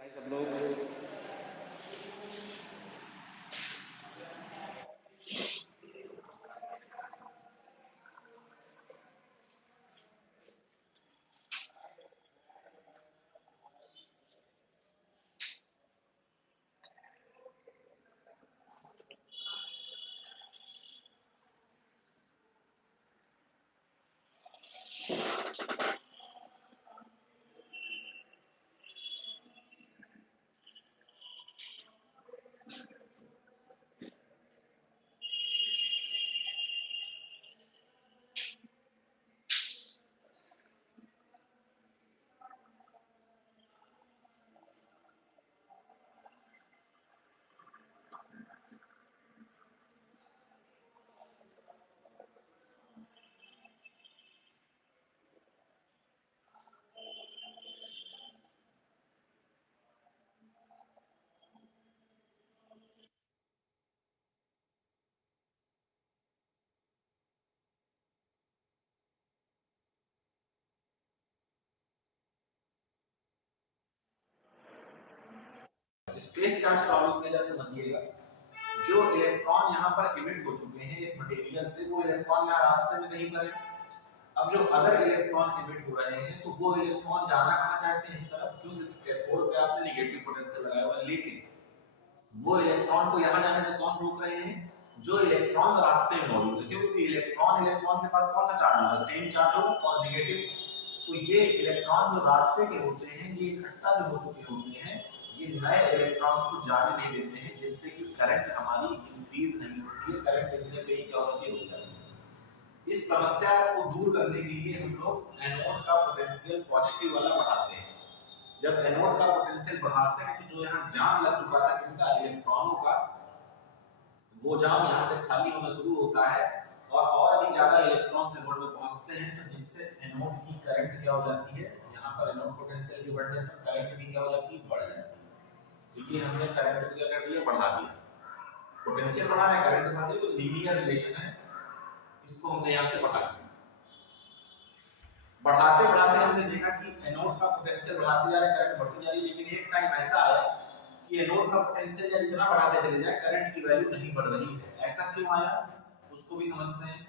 भाई सब लोग स्पेस चार्ज प्रॉब्लम में जरा समझिएगा, जो इलेक्ट्रॉन यहाँ पर इमिट हो चुके हैं इस मटेरियल से, वो इलेक्ट्रॉन यहाँ रास्ते में कहीं पर है। अब जो अदर इलेक्ट्रॉन इमिट हो रहे हैं, तो वो इलेक्ट्रॉन जाना कहाँ चाहते हैं, इस तरफ, क्यों, क्योंकि कैथोड पे आपने नेगेटिव पोटेंशियल लगाया हुआ है। लेकिन वो इलेक्ट्रॉन को यहाँ जाने से कौन रोक रहे हैं, जो इलेक्ट्रॉन रास्ते में मौजूद है, क्योंकि इलेक्ट्रॉन के पास कौन सा चार्ज होगा, सेम चार्ज होगा और नेगेटिव। तो ये इलेक्ट्रॉन जो रास्ते के होते हैं, ये इकट्ठा जो हो चुके होते हैं, ये नए इलेक्ट्रॉन्स को जाने नहीं देते हैं, जिससे कि करंट हमारी इंक्रीज नहीं होती है, करंट इतने पे ही क्या होती है, रुक जाती है। इस समस्या को दूर करने के लिए हम लोग एनोड का पोटेंशियल पॉजिटिव वाला बढ़ाते हैं। जब एनोड का पोटेंशियल बढ़ाते हैं, तो जो यहाँ जाम लग चुका था किनका, इलेक्ट्रॉनों का, वो जाम यहाँ से खाली होना शुरू होता है और भी ज्यादा इलेक्ट्रॉन्स एनोड में पहुंचते हैं, तो जिससे एनोड की करंट क्या हो जाती है, यहाँ पर एनोड पोटेंशियल के बढ़ने पर करंट भी क्या हो जाती है, बढ़ जाती है। क्योंकि हमने करंट को क्या कर दिया, बढ़ा दिया, पोटेंशियल बढ़ा रहे करंट बढ़ गई, तो लीनियर रिलेशन है, इसको हमने यहाँ से बढ़ा दिया। बढ़ाते बढ़ाते हमने देखा कि एनोड का पोटेंशियल बढ़ाते जा रहे, करंट बढ़ती जा रही है, लेकिन एक टाइम ऐसा आया कि एनोड का पोटेंशियल जब इतना बढ़ाते चले जाए, करंट की वैल्यू नहीं बढ़ रही है। ऐसा क्यों आया, उसको भी समझते हैं।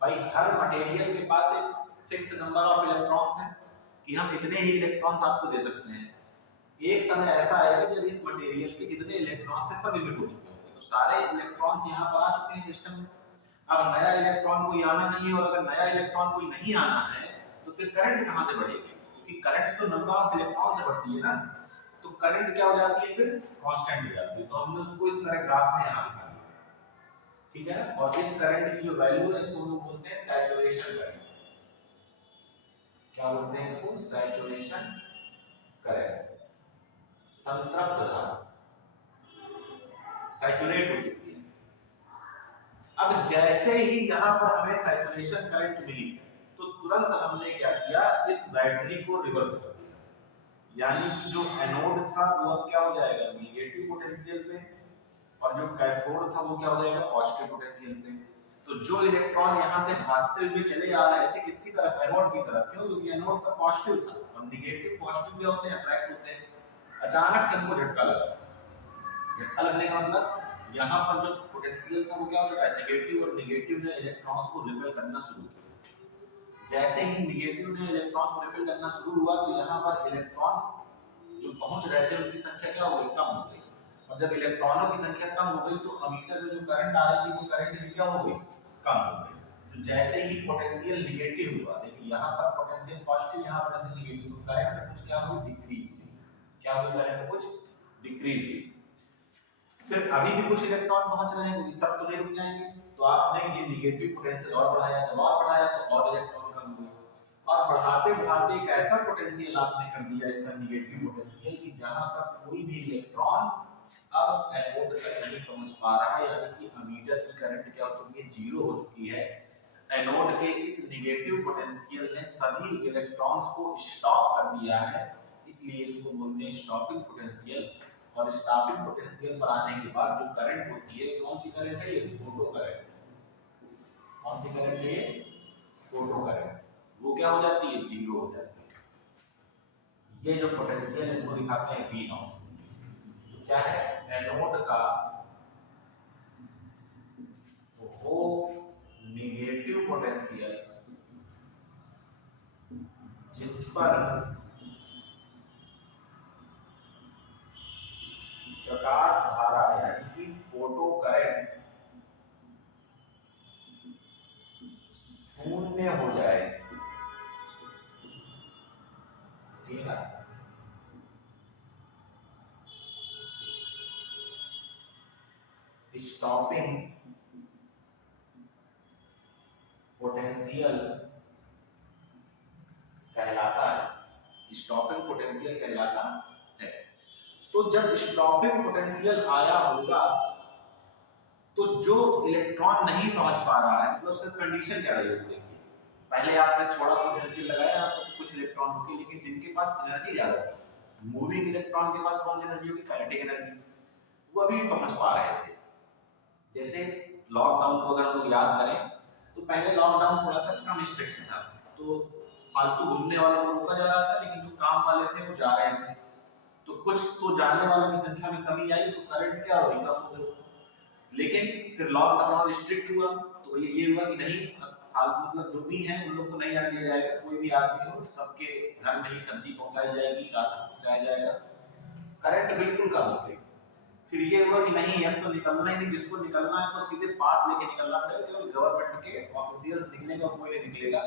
भाई हर मटेरियल के पास एक फिक्स नंबर ऑफ इलेक्ट्रॉन्स है कि हम इतने ही इलेक्ट्रॉन्स आपको दे सकते हैं। एक समय ऐसा आएगा जब इस मटेरियल के जितने इलेक्ट्रॉन थे सब लिमिट हो चुके होंगे, तो सारे इलेक्ट्रॉन्स यहाँ पर आ चुके हैं सिस्टम में। अब नया इलेक्ट्रॉन कोई आना नहीं है, और अगर नया इलेक्ट्रॉन कोई नहीं आना है, तो फिर करंट कहां से बढ़ेगी, क्योंकि करंट तो नंबर ऑफ इलेक्ट्रॉन से बढ़ती है ना, तो करंट क्या हो जाती है, फिर कांस्टेंट हो जाती है। तो हमने उसको इस तरह ग्राफ में यहां दिखा दिया, ठीक है। और इस करंट की जो वैल्यू है, इसको हम लोग बोलते हैं सैचुरेशन करंट। क्या बोलते हैं इसको, सैचुरेशन करंट, संतृप्त धारा, सैचुरेट हो चुकी है। अब जैसे ही यहां पर हमें सैचुरेशन करंट मिली, तो तुरंत हमने क्या किया, इस बैटरी को रिवर्स कर दिया, यानी कि जो एनोड था वो अब क्या हो जाएगा, नेगेटिव पोटेंशियल पे, और जो कैथोड था वो क्या हो जाएगा, पॉजिटिव पोटेंशियल पे। तो जो इलेक्ट्रॉन यहां से भागते हुए चले आ रहे थे किसकी तरफ, एनोड की तरफ, क्यों, क्योंकि एनोड तो पॉजिटिव था, और नेगेटिव पॉजिटिव भी होते हैं, अट्रैक्ट होते हैं। अचानक से हमको झटका लगा, झटका लगने का मतलब यहाँ पर जो पोटेंशियल था वो क्या हो चुका है, नेगेटिव, और नेगेटिव ने इलेक्ट्रॉन्स को रिपेल करना शुरू किया। जैसे ही नेगेटिव ने इलेक्ट्रॉन्स को रिपेल करना शुरू हुआ, तो यहाँ पर इलेक्ट्रॉन जो पहुंच रहे थे उनकी संख्या क्या हो गई, कम हो गई। और जब इलेक्ट्रॉनों की संख्या कम हो गई, तो अमीटर में जो करंट आ रही थी वो करंट भी क्या हो गई, कम हो गई। तो जैसे ही पोटेंशियल नेगेटिव हुआ, देखिए यहाँ पर पोटेंशियल पॉजिटिव, यहाँ पोटेंशियल नेगेटिव, तो करंट में कुछ क्या हुई, डिक्रीज हुई। क्या हुई, करंट में कुछ डिक्रीज हुई। फिर अभी भी कुछ इलेक्ट्रॉन पहुंच रहे हैं, क्योंकि सब तो नहीं रुक जाएंगे, तो आपने ये नेगेटिव पोटेंशियल और बढ़ाया, जब और बढ़ाया तो और इलेक्ट्रॉन कम हुए, और बढ़ाते बढ़ाते एक ऐसा पोटेंशियल आपने कर दिया इसका, नेगेटिव पोटेंशियल, कि जहां तक कोई भी इलेक्ट्रॉन अब एनोड तक नहीं पहुंच पा रहा है, यानी कि अमीटर की करंट क्या हो चुकी है, जीरो हो चुकी है। एनोड के इस नेगेटिव पोटेंशियल ने सभी इलेक्ट्रॉन्स को स्टॉप कर दिया है, इसलिए इसको बोलते हैं स्टॉपिंग पोटेंशियल। और स्टॉपिंग पोटेंशियल पर आने के बाद जो करंट होती है, कौन सी करंट है, ये फोटो करंट। कौन सी करंट है, फोटो करंट, वो क्या हो जाती है, जीरो हो जाती है। ये जो पोटेंशियल है इसको दिखाते हैं वी नॉट से। तो क्या है, एनोड का वो निगेटिव पोटेंशियल जिस पर प्रकाश धारा यानी कि फोटो करंट शून्य हो जाए, ठीक है ना। स्टॉपिंग पोटेंशियल कहलाता है, स्टॉपिंग पोटेंशियल कहलाता है। तो जब स्टॉपिंग पोटेंशियल आया होगा तो जो इलेक्ट्रॉन नहीं पहुंच पा रहा है, मतलब उसका कंडीशन क्या रही होगी। देखिए पहले आपने थोड़ा पोटेंशियल लगाया आपको तो कुछ इलेक्ट्रॉन रुके, लेकिन जिनके पास एनर्जी ज्यादा थी, मूविंग इलेक्ट्रॉन के पास कौन सी एनर्जी होगी, काइनेटिक एनर्जी, वो अभी भी पहुंच पा रहे थे। जैसे लॉकडाउन को अगर हम लोग याद करें तो पहले लॉकडाउन थोड़ा सा कम स्ट्रिक्ट था, तो फालतू घूमने वालों को रोका जा रहा था, लेकिन जो काम वाले थे वो जा रहे थे। तो कुछ तो जानने वालों की संख्या में कमी आई तो करंट क्या हुई, कम हो गई। लेकिन फिर लॉकडाउन और स्ट्रिक्ट हुआ तो ये हुआ कि नहीं, फालतू मतलब जो भी है उन लोग को नहीं आने दिया जाएगा, कोई भी आदमी हो सबके घर में ही सब्जी पहुंचाई जाएगी, राशन पहुंचाया जाएगा, करंट बिल्कुल कम हो गई। फिर ये हुआ कि नहीं अब तो निकलना ही नहीं, जिसको निकलना है तो सीधे पास लेके निकलना पड़ेगा, केवल गवर्नमेंट के ऑफिशियल्स निकलेंगे और कोई नहीं निकलेगा।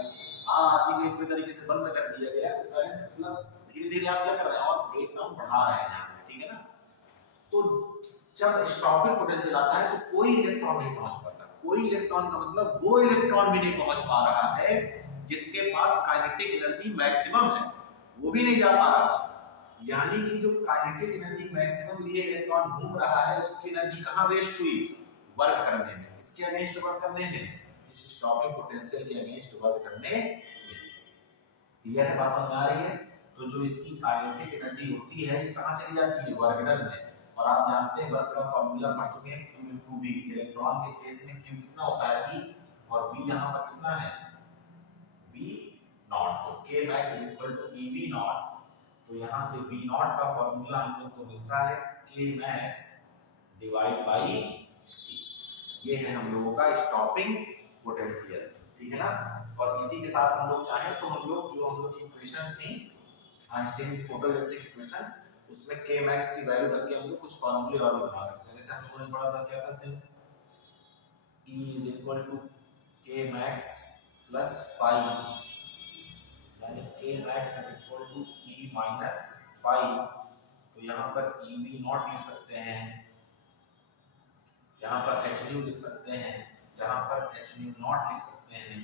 आम आदमी के पूरी तरीके से बंद कर दिया गया। तो करंट मतलब धीरे धीरे आप क्या कर रहे हैं और ब्रेकडाउन बढ़ा रहे हैं यहाँ पे, ठीक है ना। तो जब स्टॉपिंग पोटेंशियल आता है तो कोई इलेक्ट्रॉन नहीं पहुंच पाता। कोई इलेक्ट्रॉन का मतलब वो इलेक्ट्रॉन भी नहीं पहुंच पा रहा है जिसके पास काइनेटिक एनर्जी मैक्सिमम है, वो भी नहीं जा पा रहा। यानी कि जो काइनेटिक एनर्जी मैक्सिमम लिए इलेक्ट्रॉन घूम रहा है उसकी एनर्जी कहां वेस्ट हुई, वर्क करने में। इसके अगेंस्ट वर्क करने में, इस स्टॉपिंग पोटेंशियल के अगेंस्ट वर्क करने में। क्लियर है, बात समझ आ रही है। तो जो इसकी काइनेटिक एनर्जी होती है ये कहां चली जाती है, वर्क डन में। और आप जानते हैं वर्क का फार्मूला पढ़ चुके हैं, Q into V। इलेक्ट्रॉन के केस में Q कितना होता है E, और V यहाँ पर कितना है, V नॉट। तो K max is equal to EV not. तो यहाँ से V नॉट का फार्मूला हम लोग को मिलता है K max divide by E। ये है हम लोगों का स्टॉपिंग पोटेंशियल, ठीक है ना। और इसी के साथ हम लोग चाहें तो हम लोग जो हम लोग की इक्वेशंस थी आइंस्टीन की फोटोइलेक्ट्रिक इक्वेशन, उसमें k max की वैल्यू रख के हम लोग कुछ फार्मूले और भी बना सकते हैं। जैसे हम लोगों ने पढ़ा था क्या था, since E is equal to k max plus 5, यानी k max is equal to E minus 5। तो यहाँ पर EV नॉट लिख सकते हैं, यहाँ पर h nu लिख सकते हैं, यहाँ पर h nu नॉट लिख सकते हैं।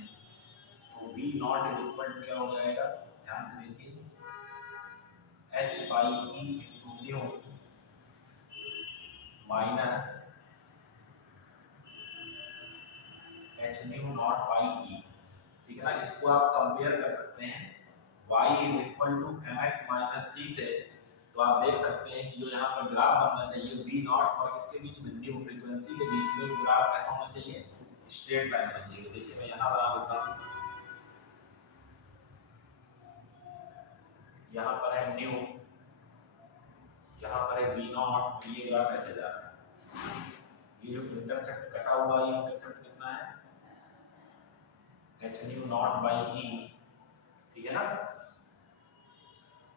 तो V naught is equal to क्या हो जाएगा, ध्यान से देखिए, h by E into nu minus h nu not by E, ठीक है ना। इसको आप कंपेयर कर सकते हैं y is equal to mx minus c से। तो आप देख सकते हैं कि जो यहाँ पर ग्राफ बनना चाहिए v नॉट और इसके बीच में न्यू फ्रीक्वेंसी के बीच में ग्राफ कैसा होना चाहिए, स्ट्रेट लाइन होना चाहिए। देखिए मैं यहाँ बना देता हूँ, यहाँ पर है न्यू, यहाँ पर है v नॉट, ये ग्राफ ऐसे जा रहा है। ये जो इंटरसेप्ट कटा हुआ है, इंटरसेप्ट कितना है, h nu not by e, ठीक है ना।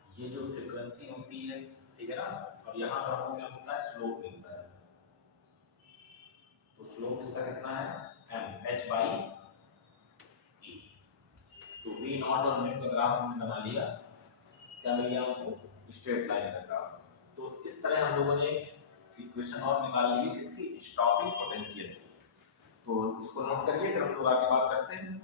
ये जो फ्रीक्वेंसी होती है, ठीक है ना। और यहाँ पर हमको क्या मिलता है, स्लोप मिलता है। तो स्लोप इसका कितना है, m h बाई e। तो v नॉट और म्यू का ग्राफ हमने बना लिया, क्या मिल गया हमको, स्ट्रेट लाइन का ग्राफ। तो इस तरह हम लोगों ने एक इक्वेशन और निकाल ली इसकी स्टॉपिंग पोटेंशियल। तो इसको नोट करिए, फिर हम लोग आगे बात करते हैं।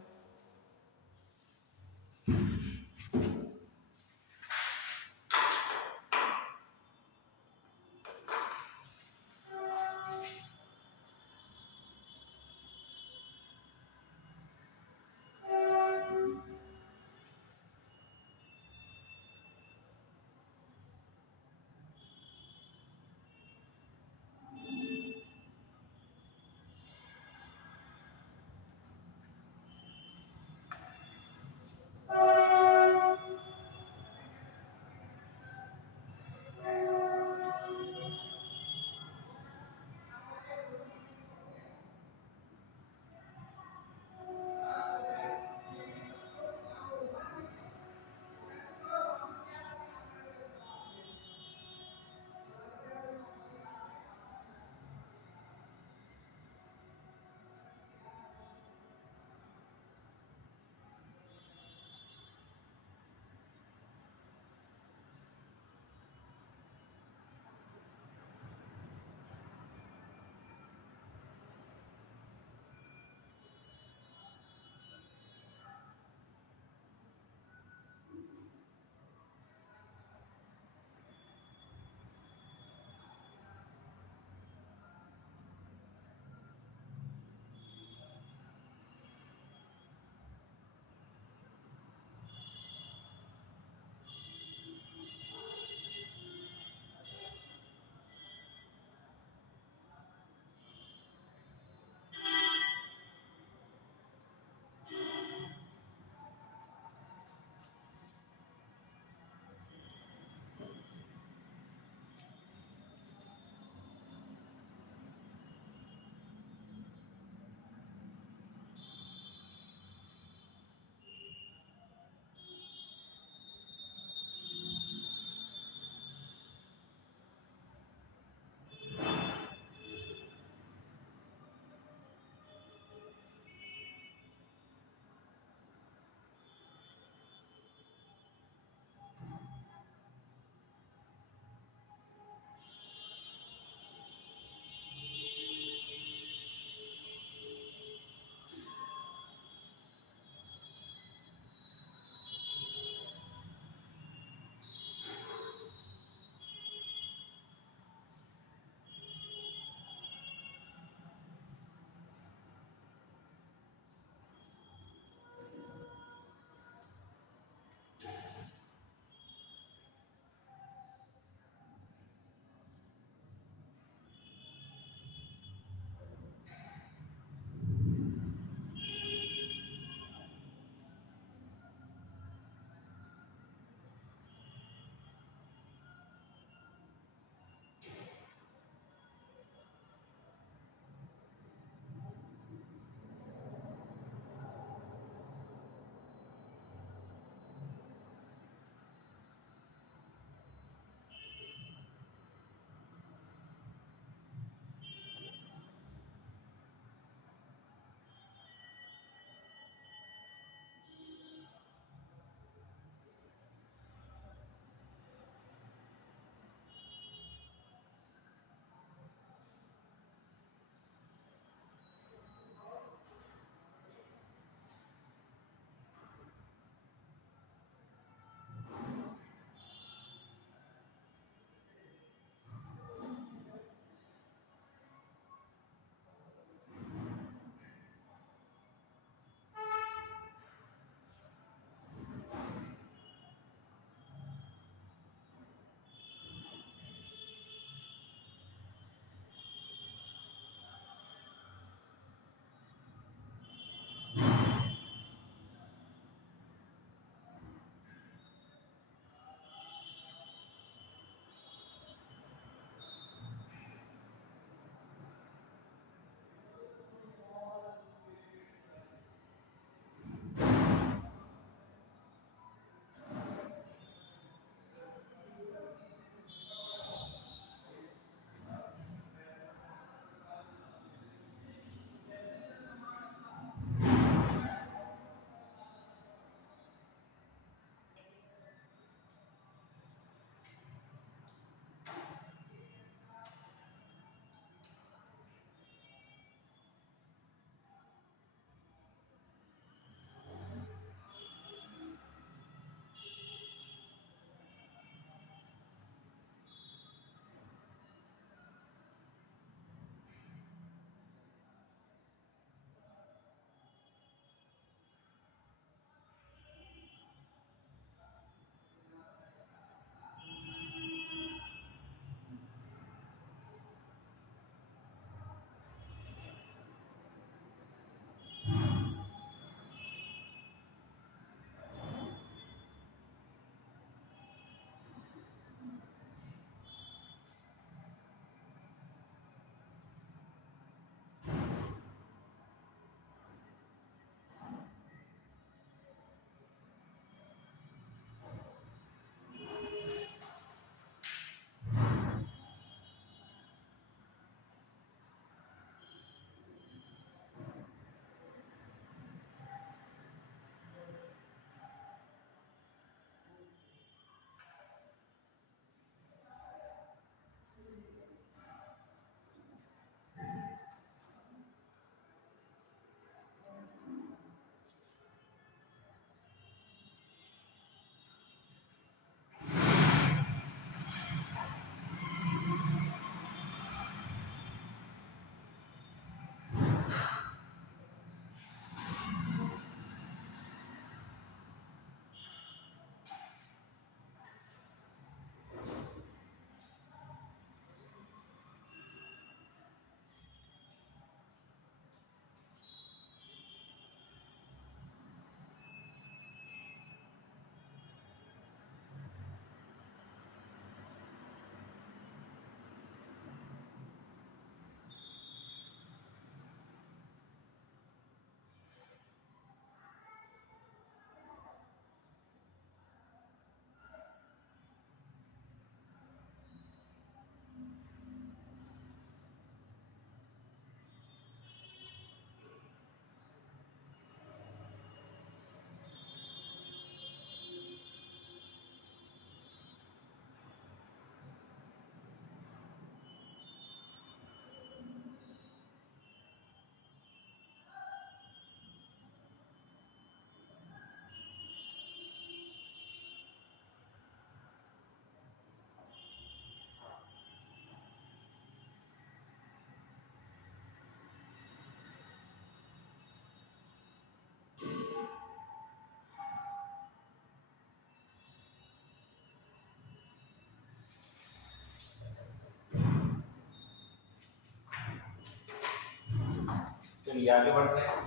चलिए आगे बढ़ते हैं।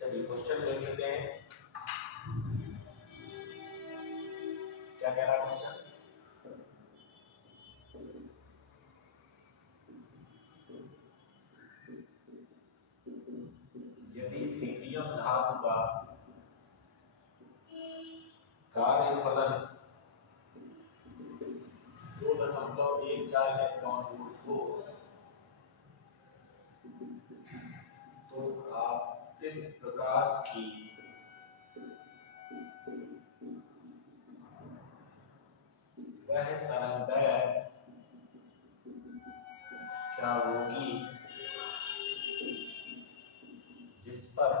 चलिए क्वेश्चन देख लेते हैं, क्या कह रहा है क्वेश्चन। यदि सीजियम धातु का कार्यफलन 2.14 इलेक्ट्रॉन वोल्ट हो तो आपतित प्रकाश की वह तरंगदैर्घ्य क्या होगी जिस पर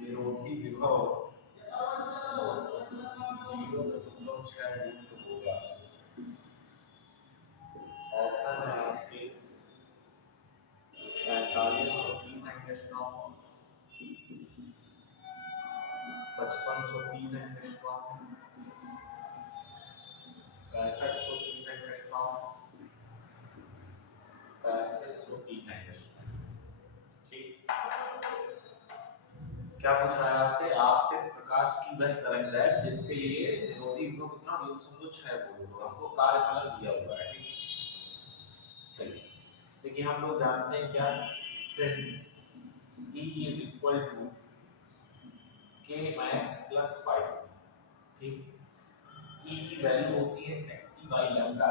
विरोधी विभव 0.6 वोल्ट होगा। ऑप्शन है आपके 4530 एंगस्ट्रॉम, 5530 एंगस्ट्रॉम, 6530 एंगस्ट्रॉम, 3530 एंगस्ट्रॉम। ठीक, क्या पूछ रहा है आपसे, आपतित प्रकाश की वह तरंगदैर्घ्य जिसके लिए विरोधी विभव कितना 0.6 वोल्ट हो, हमको कार्यफलन दिया हुआ है। चलिए देखिए, हम लोग जानते हैं क्या, since E is equal to K max plus 5, ठीक, E की वैल्यू होती है xc by lambda,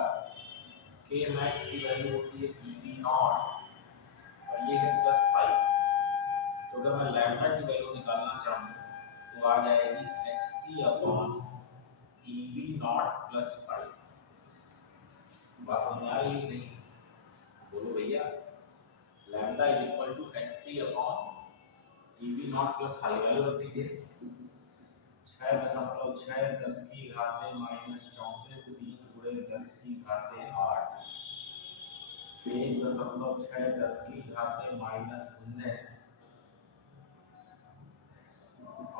K max की वैल्यू होती है EV नॉट और ये है +5। तो अगर मैं लैम्डा की वैल्यू निकालना चाहूँ तो आ जाएगी hc अपॉन EV नॉट +5। बात समझ में आ रही है नहीं, बोलो भैया। Lambda is equal to hc upon EV naught +5 value रख दीजिए 6.6 10 की घाते -34 3 गुणे 10 की घाते 8 1.6 10 की घाते -19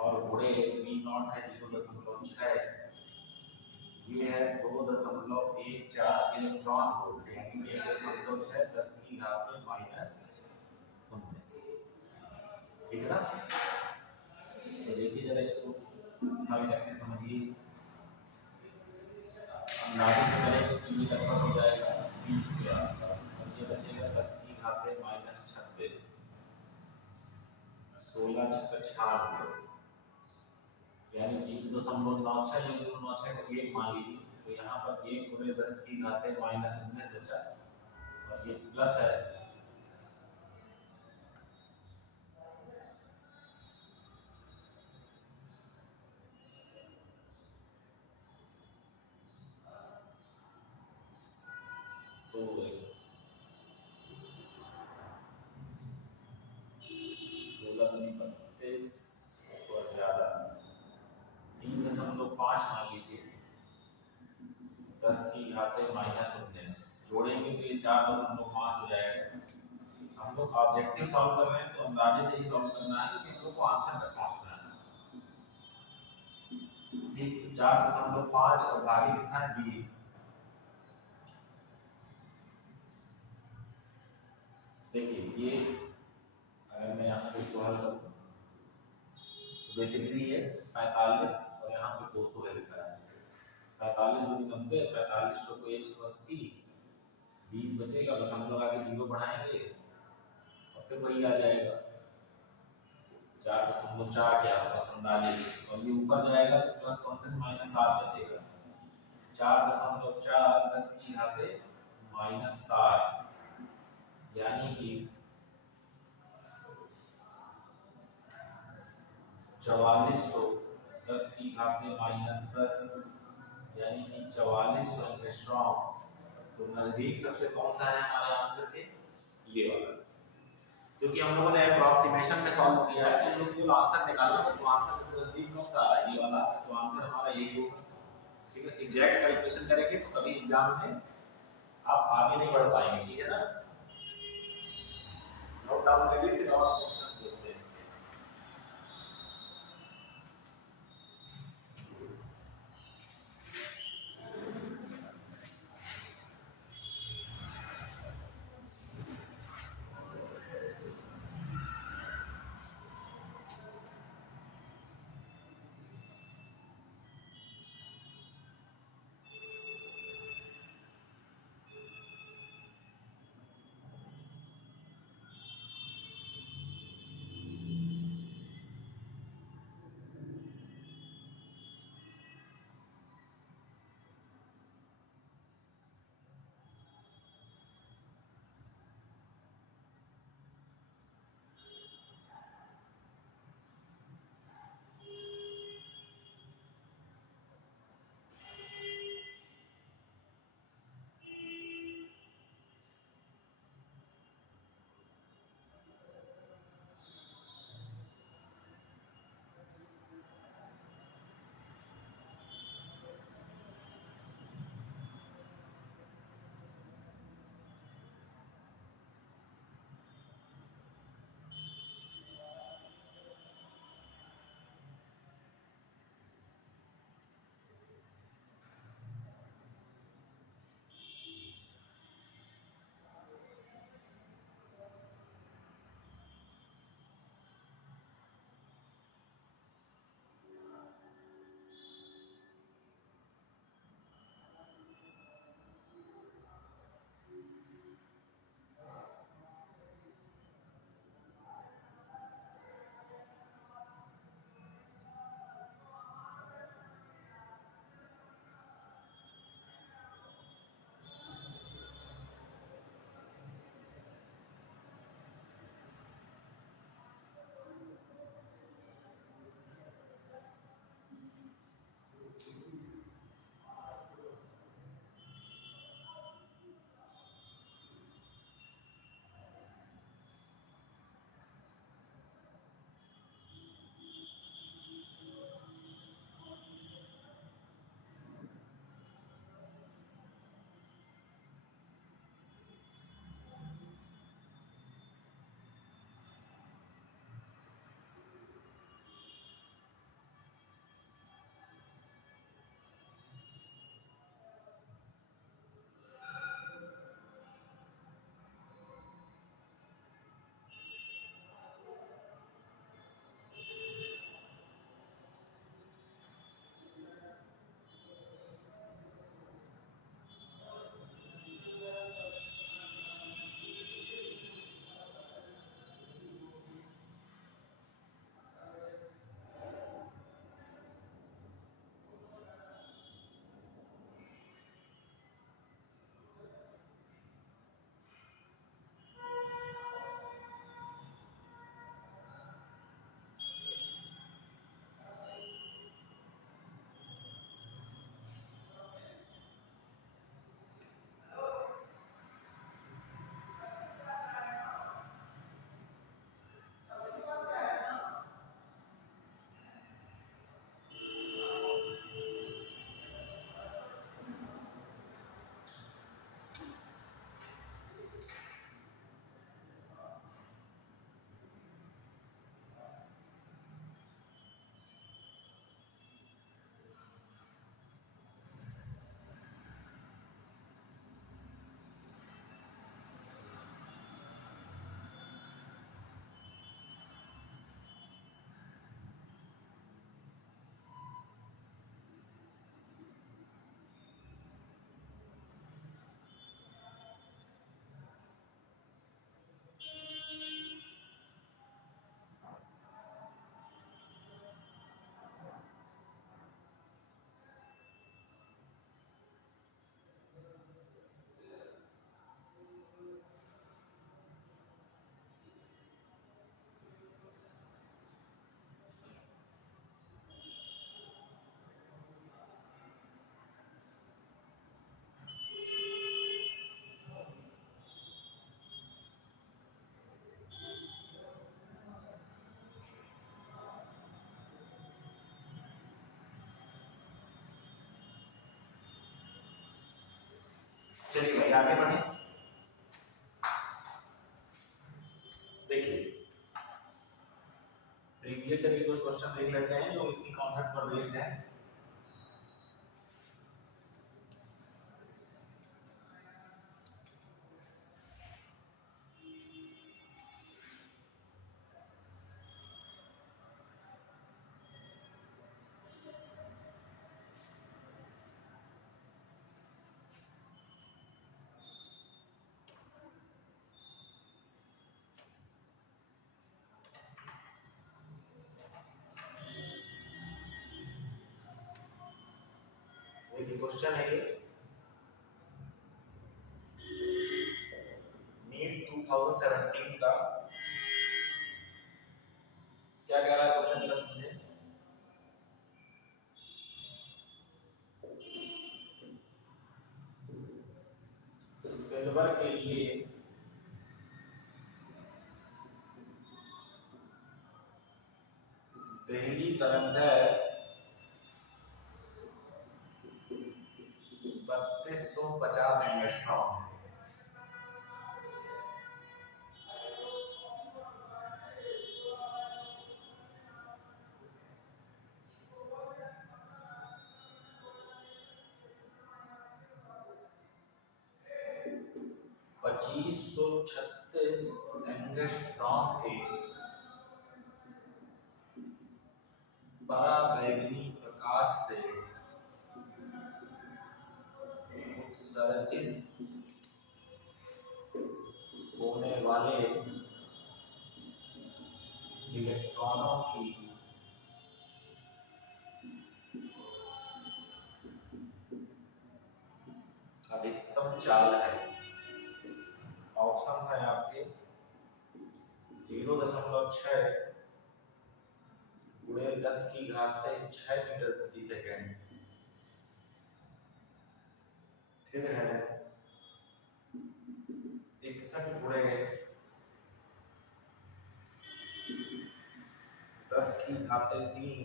और गुणे V नॉट है 0.6, ये है 2.14 इलेक्ट्रॉन वोल्ट, यानी 1.6 10 की घाते -19। ठीक है ना, तो देखिए जरा इसको हल करके समझिए। अंदाजे से करें तो ये लगभग हो जाएगा 20 के आसपास और ये बचेगा 10 की घाते -26, 16 छक्का 96, यानी 0.96 या 0.96 को 1 मान लीजिए, तो यहाँ पर 1 गुणे 10 की घाते -19 बचा और ये प्लस है तो 16 दूनी 32 और ज्यादा 3.5 मान लीजिए 10 की घाते -19, जोड़ेंगे तो ये 4.5 हो जाएगा। हम लोग ऑब्जेक्टिव सॉल्व कर रहे हैं तो अंदाजे से ही सॉल्व करना है, क्योंकि हम लोग को आंसर तक पहुंचना है। ठीक, तो 4.5 और भागे कितना है 20। देखिए ये अगर मैं यहाँ पे इसको हल करूँ तो बेसिकली ये 45 और यहाँ पे 200 है लिखा है। 45 दूनी 90, 45 चौको 180, 20 बचेगा, दशमलव लगा के 0 बढ़ाएंगे और फिर वही आ जाएगा 4.4 के आसपास 39, और ये ऊपर जाएगा तो प्लस 29 माइनस 7 बचेगा। 4.4 10 की घाते -7, यानी कि 4400 10 की घाते -10, यानी कि 4400 एंगस्ट्रॉम। तो नजदीक सबसे कौन सा है हमारे आंसर के, ये वाला, क्योंकि हम लोगों ने अप्रोक्सीमेशन में सॉल्व किया है तो हम लोग जो आंसर निकालना है तो आंसर के नजदीक कौन सा आ रहा है, ये वाला, तो आंसर हमारा यही होगा। ठीक है, एग्जैक्ट कैलकुलेशन करेंगे तो कभी एग्जाम में आप आगे नहीं बढ़ पाएंगे, ठीक है ना। नोट डाउन करिए, फिर और क्वेश्चंस देखते हैं। आगे बढ़े। देखिए प्रीवियस से भी कुछ क्वेश्चन देख लेते हैं जो इसकी कॉन्सेप्ट पर बेस्ड है। देखिए क्वेश्चन है ये नीट 2017 का क्या कह रहा है क्वेश्चन, जरा समझे। सिल्वर के लिए पहली तरंगदैर्घ्य 3250 एंगस्ट्रॉम है। पच्चीस सौ 36 एंगस्ट्रॉम के पराबैंगनी प्रकाश से उत्सर्जित होने वाले इलेक्ट्रॉनों की अधिकतम चाल है। ऑप्शंस हैं आपके 0.6 गुणे 10⁻6 मीटर प्रति सेकेंड, फिर है 61 गुणे 10⁻3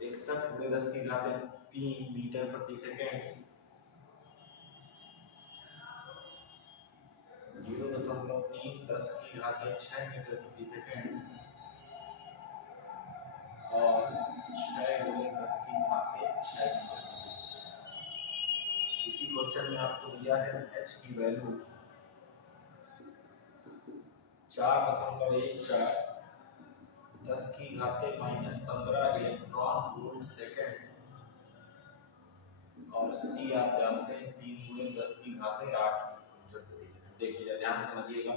61 गुणे 10⁻3 मीटर प्रति सेकेंड, 0.3 10⁻6 मीटर प्रति सेकेंड और 6 गुणे 10⁻6 मीटर प्रति सेकेंड। इसी क्वेश्चन में आपको दिया है h की वैल्यू 4.14 10⁻−15 इलेक्ट्रॉन वोल्ट सेकेंड और c आप जानते हैं 3 गुणे 10⁻8 मीटर प्रति सेकेंड। देखिए ध्यान से समझिएगा,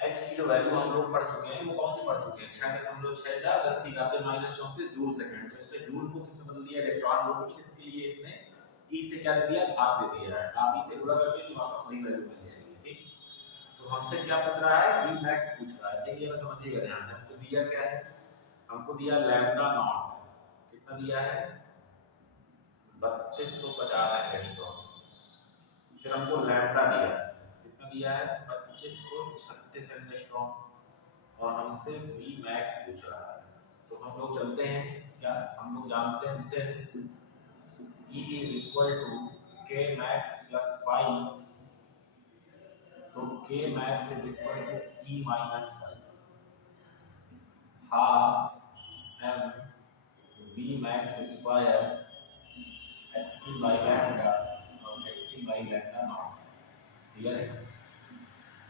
h की जो वैल्यू हम लोग पढ़ चुके हैं वो कौन सी पढ़ चुके हैं, 6.64 10⁻−34 जूल सेकेंड। तो इसने जूल को किसमें बदल दिया, इलेक्ट्रॉन वोल्ट में, जिसके लिए इसने e से क्या दे दिया, भाग दे दिया है। आप e से गुणा कर देंगे तो वापस वही वैल्यू मिल जाएगी। ठीक, तो हमसे क्या पूछ रहा है, v मैक्स पूछ रहा है। देखिए जरा समझिएगा ध्यान से, हमको दिया क्या है, हमको दिया लैम्डा नॉट, कितना दिया है 3250 एंगस्ट्रॉम। फिर हमको लैम्डा दिया है, कितना दिया है 2536 एंगस्ट्रॉम, और हमसे v मैक्स पूछ रहा है। तो हम लोग चलते हैं, क्या हम लोग जानते हैं, since E is equal to K max plus phi, तो K max is equal to E minus phi, half m V max square hc by lambda और hc by lambda not. Clear है,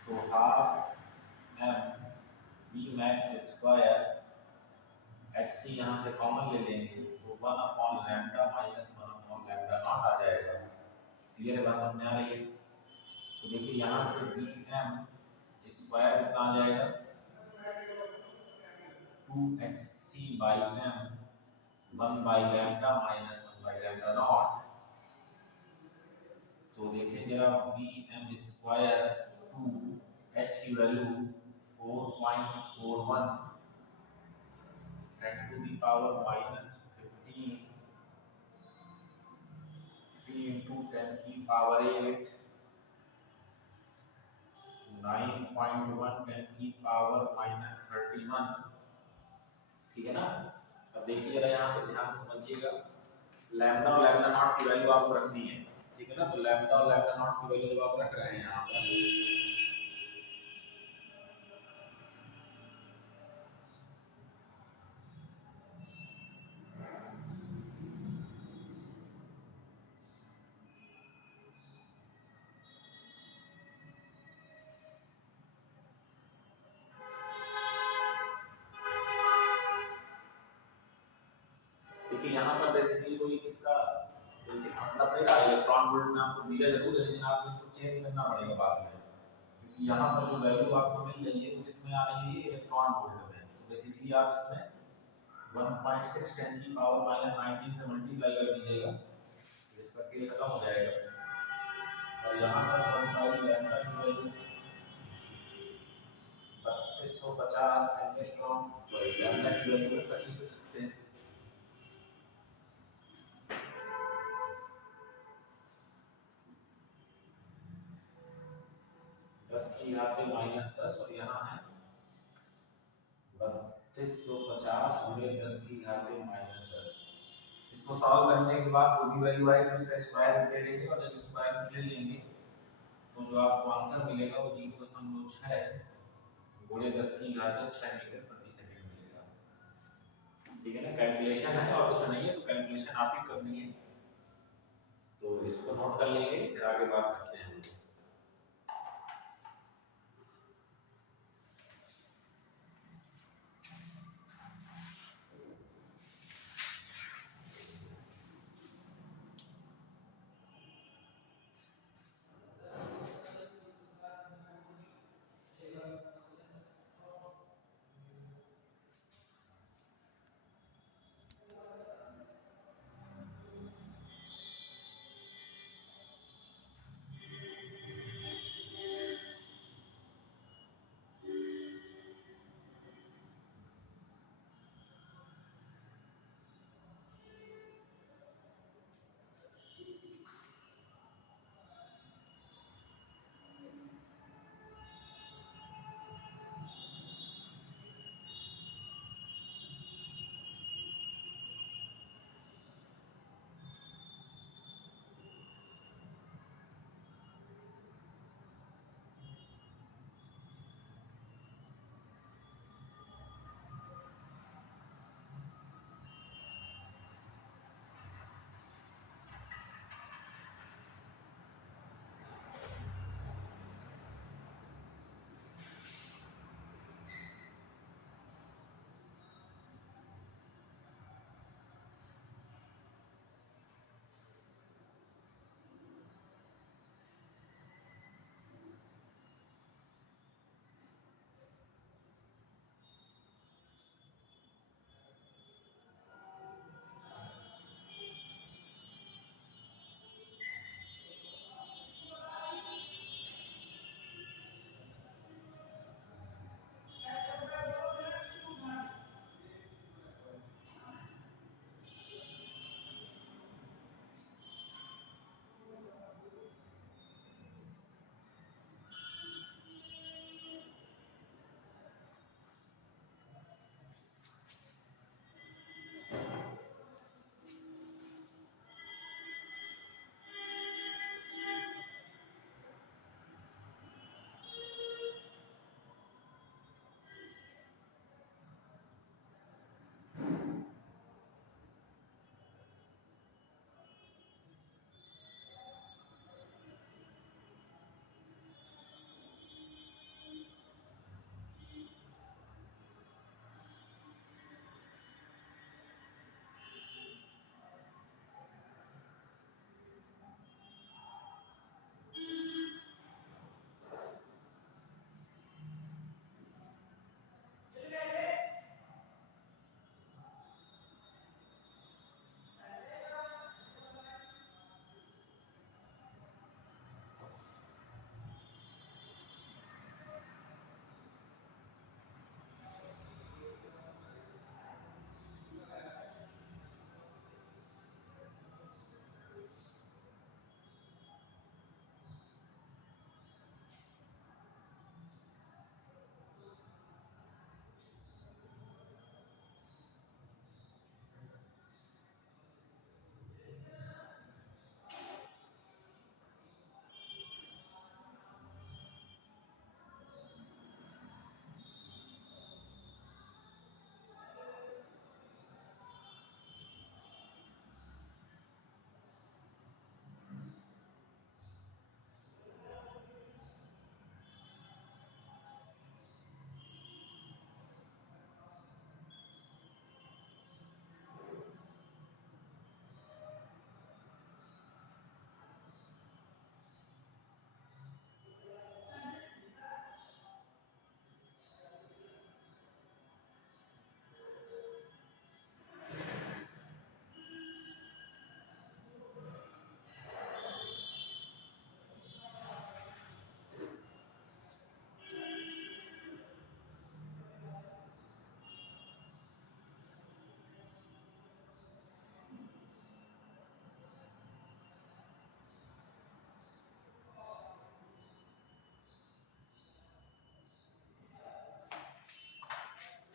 तो half m V max square hc यहाँ से common ले लेंगे तो 1/लैम्डा minus 1/लैम्डा नॉट आ जाएगा। क्लियर है, बात समझ में आ रही है। तो देखिए यहाँ से Vm स्क्वायर कितना आ जाएगा 2hc बाई m 1/लैम्डा माइनस 1/लैम्डा नॉट। तो देखिए जरा Vm स्क्वायर 2h की value 4.41 10 to the power minus 15 3 into 10 की पावर 8 9.1 10 की पावर -31, ठीक है ना। अब देखिए जरा यहाँ पे ध्यान से समझिएगा, लैम्डा और लैम्डा नॉट की वैल्यू आपको रखनी है, ठीक है ना। तो लैम्डा और लैम्डा नॉट की वैल्यू जब आप रख रहे हैं यहाँ पर, देखिए यहाँ पर बेसिकली कोई इसका बेसिक मतलब नहीं रहा, इलेक्ट्रॉन वोल्ट में आपको दिया जरूर है, लेकिन आपको इसको चेंज करना पड़ेगा बाद में, क्योंकि यहाँ पर जो वैल्यू आपको मिल रही है वो इसमें आ रही है इलेक्ट्रॉन वोल्ट में। तो बेसिकली आप इसमें 1.6 10 की पावर -19 से मल्टीप्लाई कर दीजिएगा, तो इसका खेल खत्म हो जाएगा। और यहाँ पर 1 बाई लैम्डा की वैल्यू 3250 एंगस्ट्रॉम, सॉरी लैम्डा की वैल्यू है 2536, 10 की घात में -10, और यहाँ है 3250 गुणे 10 की घात में -10। इसको सॉल्व करने के बाद जो भी वैल्यू आएगी उसका स्क्वायर ले लेंगे, और जब स्क्वायर ले लेंगे तो जो आपको आंसर मिलेगा वो 0.6 गुणे 10 की घात 6 मीटर प्रति सेकंड मिलेगा, ठीक है ना। कैलकुलेशन है और कुछ नहीं है, तो कैलकुलेशन आप ही करनी है, तो इसको नोट कर लेंगे, फिर आगे बात करते हैं।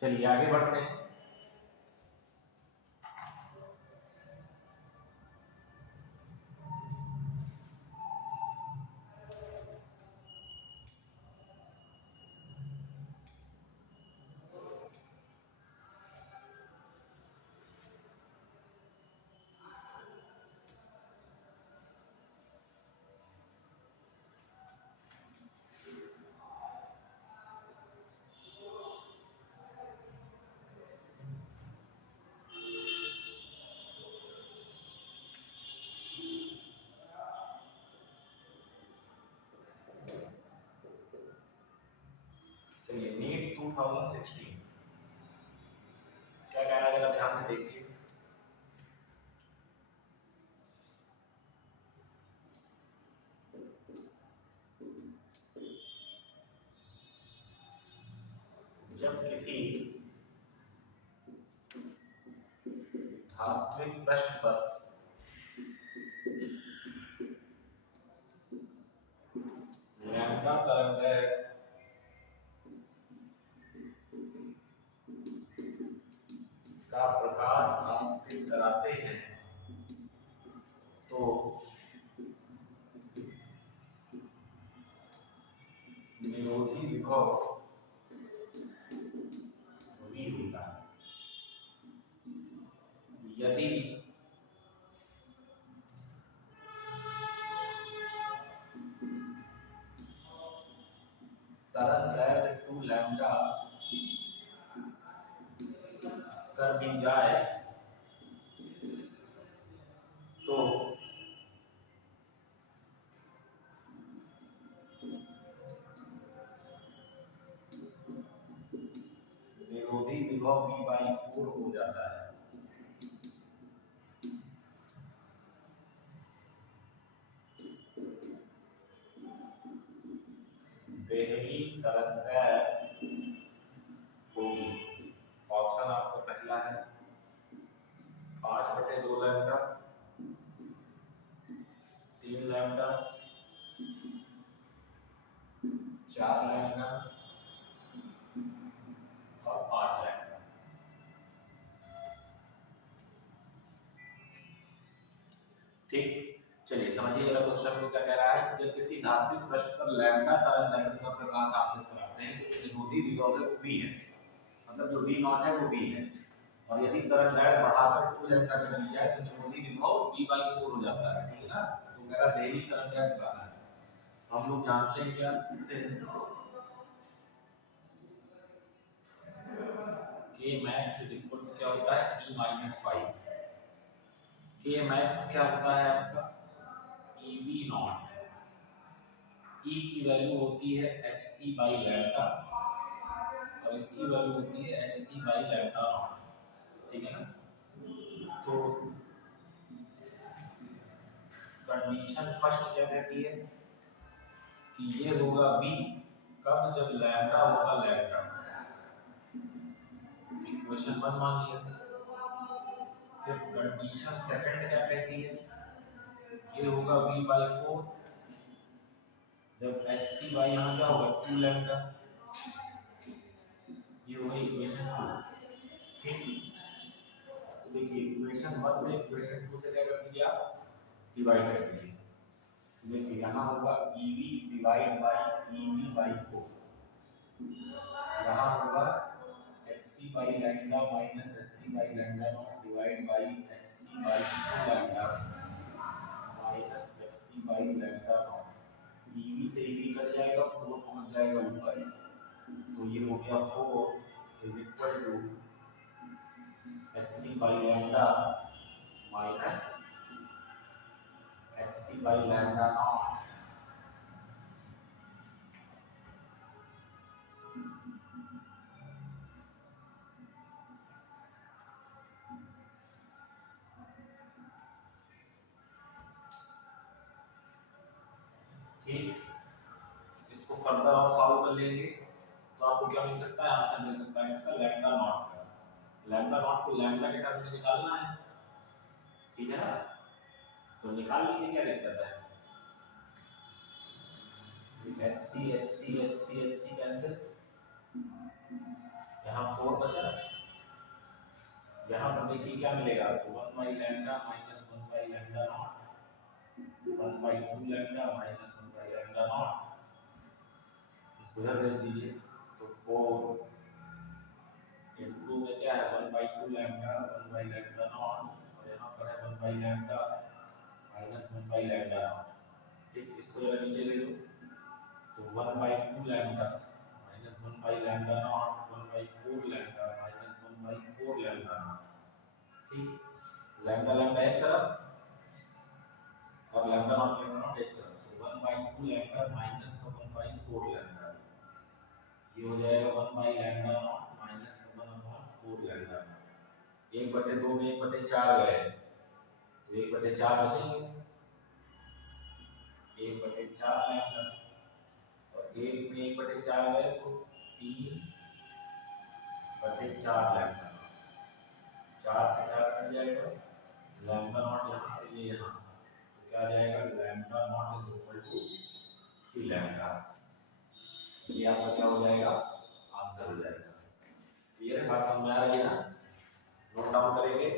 चलिए आगे बढ़ते हैं। चलिए नीट 2016 क्या कहना है, जरा ध्यान से देखिए। जब किसी धात्विक पृष्ठ पर लैम्डा तरंगदैर्घ्य का प्रकाश आपतित कराते हैं तो निरोधी विभव V होता है। यदि तरंगदैर्घ्य 2 लैम्डा कर दी जाए तो निरोधी विभव V/4 हो जाता है। देहली तरंगदैर्घ्य होगी, ऑप्शन आपको पहला है 5/2 लैम्डा, 3 लैम्डा, 4 लैम्डा और 5 लैम्डा। ठीक, चलिए समझिए जरा क्वेश्चन को क्या कह रहा है कि जब किसी धात्विक पृष्ठ पर लैम्डा तरंगदैर्घ्य का प्रकाश आपतित कराते हैं तो निरोधी विभव है वो V है, मतलब जो V नॉट है वो V है, और यदि तरंगदैर्घ्य बढ़ाकर 2 लैम्डा कर दी जाए तो निरोधी विभव V/4 हो जाता है। ठीक है ना, तो कह रहा देहली तरंगदैर्घ्य बताना है। तो हम लोग जानते हैं क्या, since K max is equal to क्या होता है E-5, K max क्या होता है आपका EV नॉट, E की वैल्यू होती है hc बाई लैम्डा और इसकी वैल्यू होती है hc बाई लैम्डा नॉट। ठीक है ना, तो कंडीशन फर्स्ट क्या कहती है कि ये होगा V कब, जब लैम्डा होगा लैम्डा, इक्वेशन 1 मान लिया। फिर कंडीशन सेकंड क्या कहती है, ये होगा V/4 जब hc बाई यहाँ क्या होगा 2 लैम्डा, ये होगा इक्वेशन 2। ठीक, देखिए इक्वेशन 1 में इक्वेशन 2 से क्या कर दीजिए आप डिवाइड कर दीजिए। देखिए यहाँ होगा EV डिवाइड बाई EV/4, यहाँ होगा hc by lambda minus hc by lambda not divide by hc by 2 lambda minus hc by lambda not. EV से EV कट जाएगा, 4 पहुंच जाएगा ऊपर, तो ये हो गया 4 is equal to hc by lambda minus hc by lambda naught ठीक। इसको फर्दर और सॉल्व कर लेंगे तो आपको क्या मिल सकता है, आंसर मिल सकता है इसका लैम्डा नॉट का। लैम्डा नॉट को लैम्डा के टर्म में निकालना है, ठीक है ना, तो निकाल लीजिए, क्या दिक्कत है। hc hc hc hc cancel, यहाँ 4 बचा, यहाँ पर देखिए क्या मिलेगा आपको 1 by lambda minus 1 by lambda not, 1 by 2 lambda minus 1 by lambda not, इसको इधर भेज दीजिए तो 4 इनटू में क्या है 1 by 2 lambda 1 by lambda not, और यहाँ पर है 1 by lambda minus 1 by lambda naught. ठीक, इसको जरा नीचे ले लो तो 1 by 2 lambda minus 1 by lambda not 1 by 4 lambda minus 1 by 4 lambda naught. ठीक, लैम्डा लैम्डा एक तरफ और लैम्डा नॉट एक तरफ, तो 1 by 2 lambda minus 1 by 4 lambda, ये हो जाएगा 1 by lambda not minus 1 upon 4 lambda naught. 1/2 में 1/4 गए तो 1/4 बचेंगे, 1/4 लैम्डा, और 1 में 1/4 गए तो 3/4 लैम्डा, 4 से 4 कट जाएगा, लैम्डा नॉट यहाँ और ये यहाँ, तो क्या आ जाएगा lambda not is equal to 3 lambda. ये आपका क्या हो जाएगा आंसर हो जाएगा। क्लियर है, बात समझ में आ रही है ना? नोट डाउन करेंगे।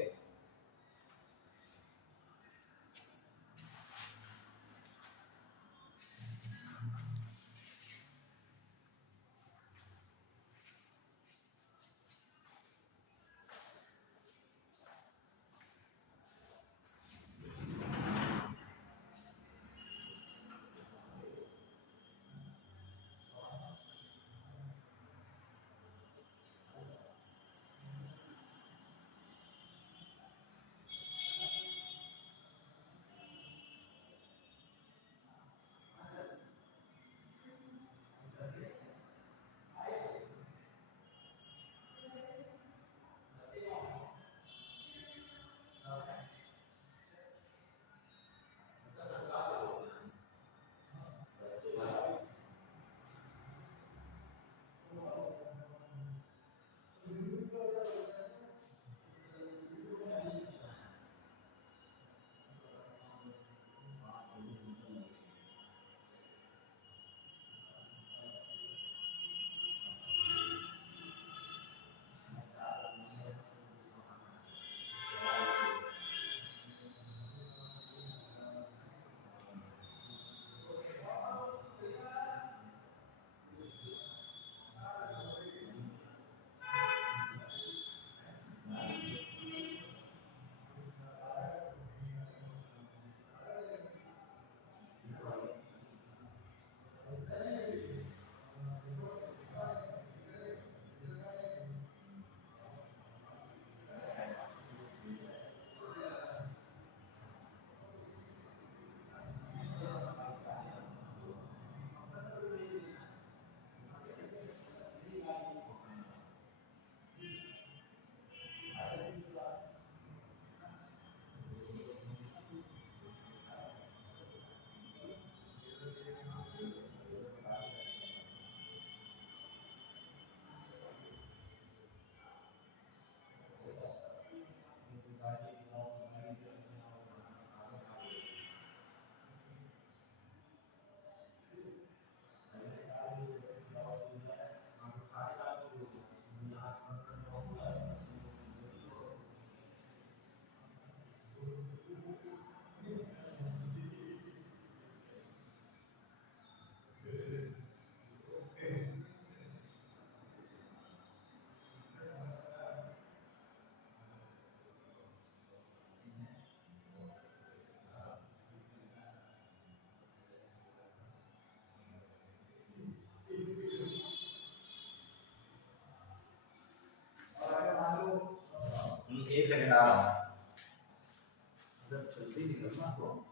एक सेकंड आ रहा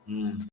हूँ।